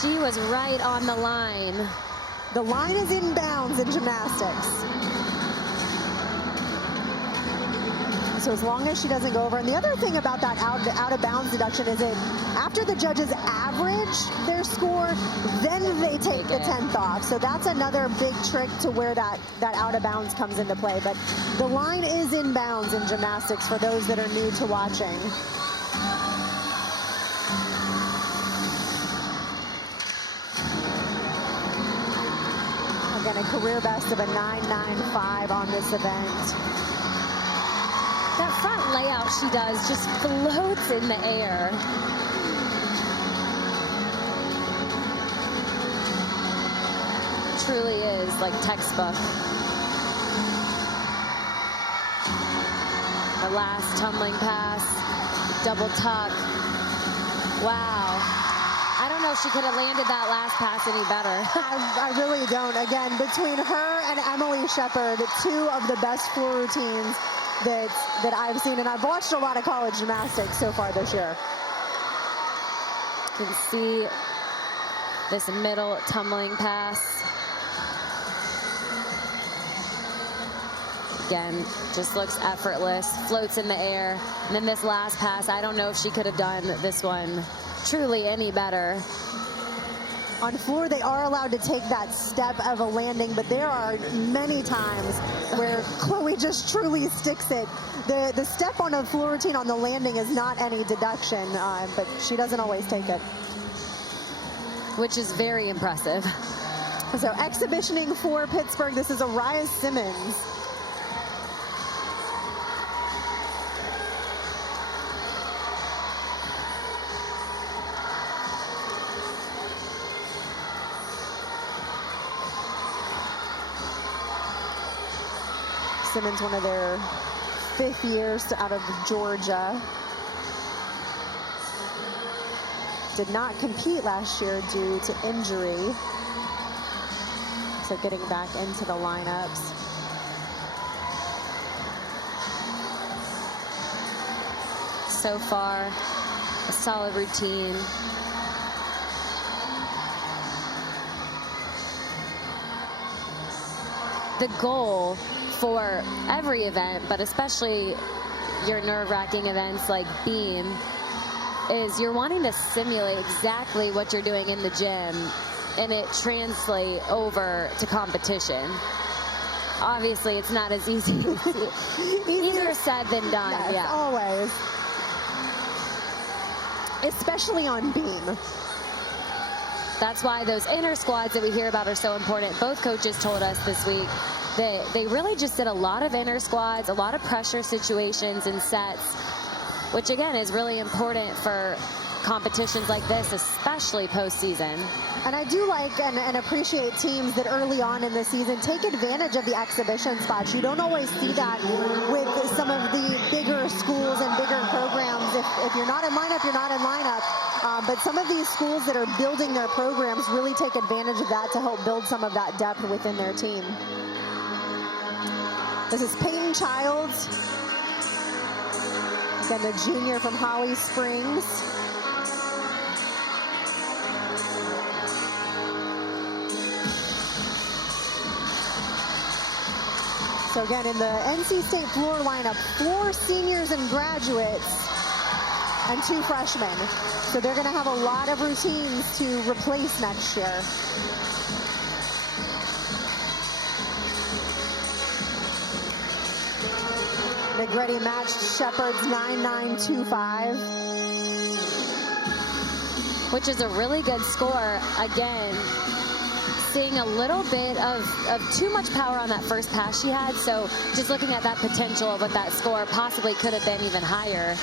She was right on the line. The line is in bounds in gymnastics. So as long as she doesn't go over. And the other thing about that out of bounds deduction is that after the judges average their score, then they take the 10th off. So that's another big trick to where that out of bounds comes into play. But the line is in bounds in gymnastics for those that are new to watching. Again, a career best of a 9.95 on this event. That front layout she does just floats in the air. Truly is like textbook. The last tumbling pass, double tuck. Wow. I don't know if she could have landed that last pass any better. I really don't. Again, between her and Emily Shepard, two of the best floor routines that I've seen, and I've watched a lot of college gymnastics so far this year. You can see this middle tumbling pass. Again, just looks effortless, floats in the air. And then this last pass, I don't know if she could have done this one truly any better. On floor, they are allowed to take that step of a landing, but there are many times where Chloe just truly sticks it. The step on a floor routine on the landing is not any deduction, but she doesn't always take it. Which is very impressive. So exhibitioning for Pittsburgh, this is Araya Simmons. Simmons, one of their 5th years out of Georgia. Did not compete last year due to injury. So getting back into the lineups. So far, a solid routine. The goal for every event, but especially your nerve-wracking events like beam, is you're wanting to simulate exactly what you're doing in the gym and it translate over to competition. Obviously, it's not as easy. Easier said than done. Yes, yeah, always. Especially on beam. That's why those inner squads that we hear about are so important. Both coaches told us this week they really just did a lot of inner squads, a lot of pressure situations and sets, which again is really important for competitions like this, especially postseason. And I do like and appreciate teams that early on in the season take advantage of the exhibition spots. You don't always see that with some of the bigger schools and bigger programs. If you're not in lineup, you're not in lineup. But some of these schools that are building their programs really take advantage of that to help build some of that depth within their team. This is Peyton Childs, again, the junior from Holly Springs. So again, in the NC State floor lineup, 4 seniors and graduates and 2 freshmen. So they're going to have a lot of routines to replace next year. Negretti matched Shepard's 9.925. Which is a really good score. Again, seeing a little bit of too much power on that first pass she had. So just looking at that potential of what that score possibly could have been even higher.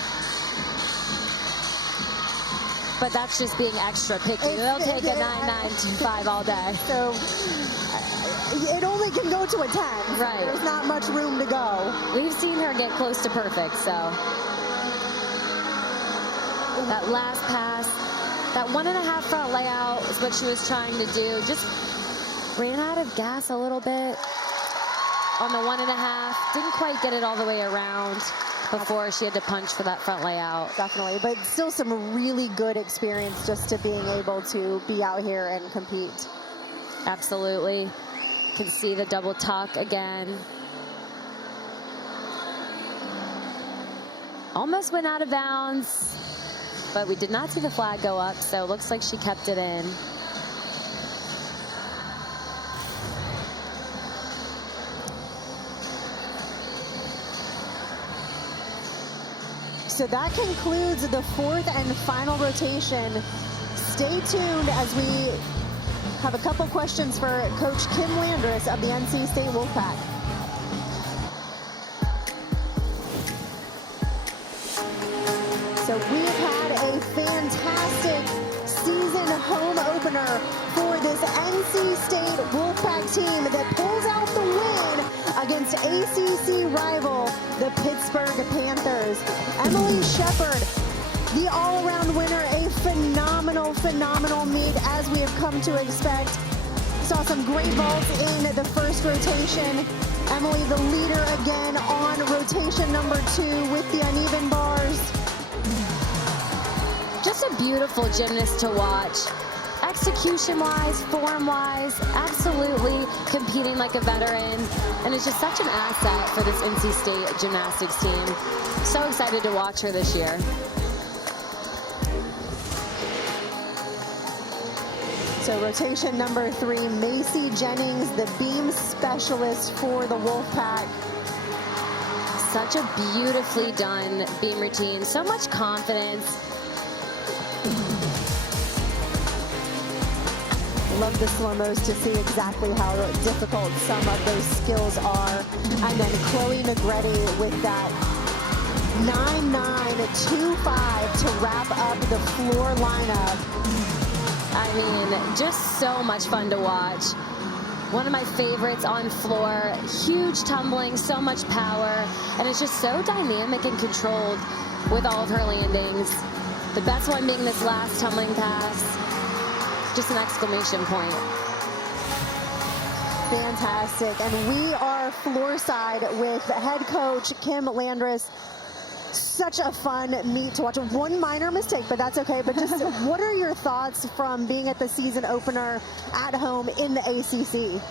But that's just being extra picky. They'll take a 9.925 all day. So it only can go to a 10. Right. There's not much room to go. We've seen her get close to perfect, so. That last pass, that 1.5 front layout is what she was trying to do. Just ran out of gas a little bit on the 1.5. Didn't quite get it all the way around before she had to punch for that front layout. Definitely, but still some really good experience just to being able to be out here and compete. Absolutely. Can see the double tuck again. Almost went out of bounds, but we did not see the flag go up, so it looks like she kept it in. So that concludes the 4th and final rotation. Stay tuned as we have a couple questions for Coach Kim Landris of the NC State Wolfpack. So we've had a fantastic season home opener for this NC State Wolfpack team that pulls out the win against ACC rival, the Pittsburgh Panthers. Emily Shepard, the all-around winner, a phenomenal meet as we have come to expect. Saw some great vaults in the first rotation. Emily, the leader again on rotation number 2 with the uneven bars. Just a beautiful gymnast to watch. Execution-wise, form-wise, absolutely competing like a veteran. And it's just such an asset for this NC State gymnastics team. So excited to watch her this year. So rotation number 3, Macy Jennings, the beam specialist for the Wolfpack. Such a beautifully done beam routine. So much confidence. Love the slow-mos to see exactly how difficult some of those skills are. And then Chloe Negretti with that 9.925 to wrap up the floor lineup. I mean, just so much fun to watch. One of my favorites on floor. Huge tumbling, so much power, and it's just so dynamic and controlled with all of her landings. The best one being this last tumbling pass. Just an exclamation point. Fantastic. And we are floor side with head coach Kim Landris. Such a fun meet to watch. One minor mistake, but that's okay. But just what are your thoughts from being at the season opener at home in the ACC?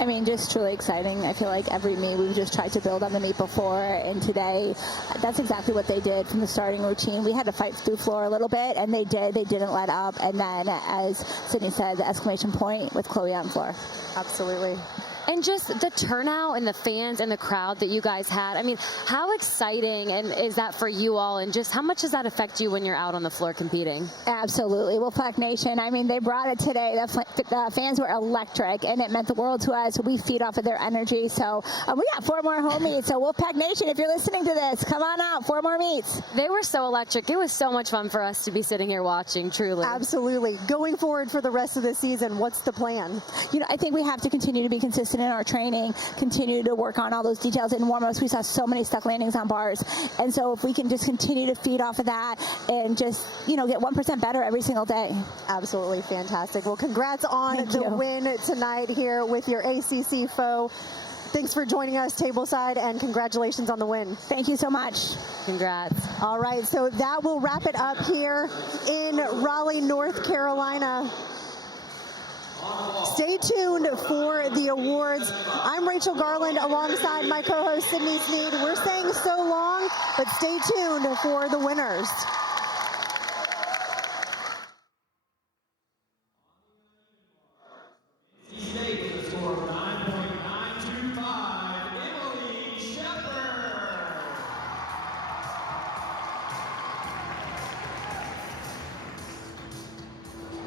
I mean, just truly exciting. I feel like every meet we've just tried to build on the meet before, and today that's exactly what they did from the starting routine. We had to fight through floor a little bit, and they did. They didn't let up, and then, as Sydney said, the exclamation point with Chloe on floor. Absolutely. And just the turnout and the fans and the crowd that you guys had. I mean, how exciting and is that for you all? And just how much does that affect you when you're out on the floor competing? Absolutely. Wolfpack Nation, I mean, they brought it today. The fans were electric, and it meant the world to us. We feed off of their energy. So we got 4 more home meets. So Wolfpack Nation, if you're listening to this, come on out. 4 more meets. They were so electric. It was so much fun for us to be sitting here watching, truly. Absolutely. Going forward for the rest of the season, what's the plan? You know, I think we have to continue to be consistent in our training, continue to work on all those details. In warm-ups, we saw so many stuck landings on bars. And so if we can just continue to feed off of that and just, you know, get 1% better every single day. Absolutely fantastic. Well, congrats on the win tonight here with your ACC foe. Thanks for joining us tableside, and congratulations on the win. Thank you so much. Congrats. All right, so that will wrap it up here in Raleigh, North Carolina. Stay tuned for the awards. I'm Rachel Garland alongside my co-host Sydney Sneed. We're saying so long, but stay tuned for the winners.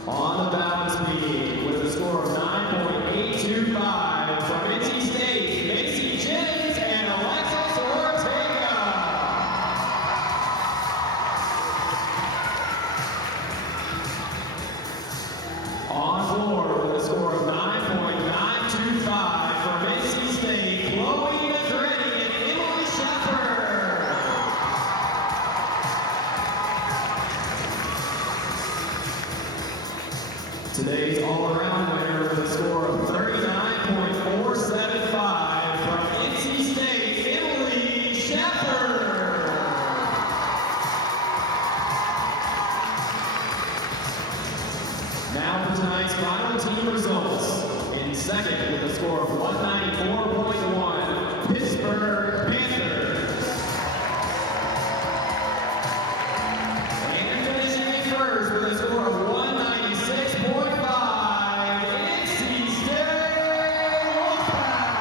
On the balance beam with a score of 9.925. 28.25 from NC State, Macy Jennings and Alexis Ortega. On floor with a score of 9.925 from NC State, Chloe McGrady and Emily Shepard. Today's all-around winner with a score of 39.475 from NC State, Emily Shepard. Now for tonight's final team results. In second with a score of 194.1, Pittsburgh Panthers. And finishing in first with a score of 196.5, NC State Wolfpack.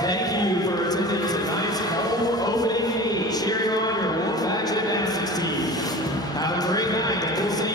Thank you for attending tonight's home opening meeting, cheering on your Wolfpack Gymnastics team. Have a great night, and we'll see you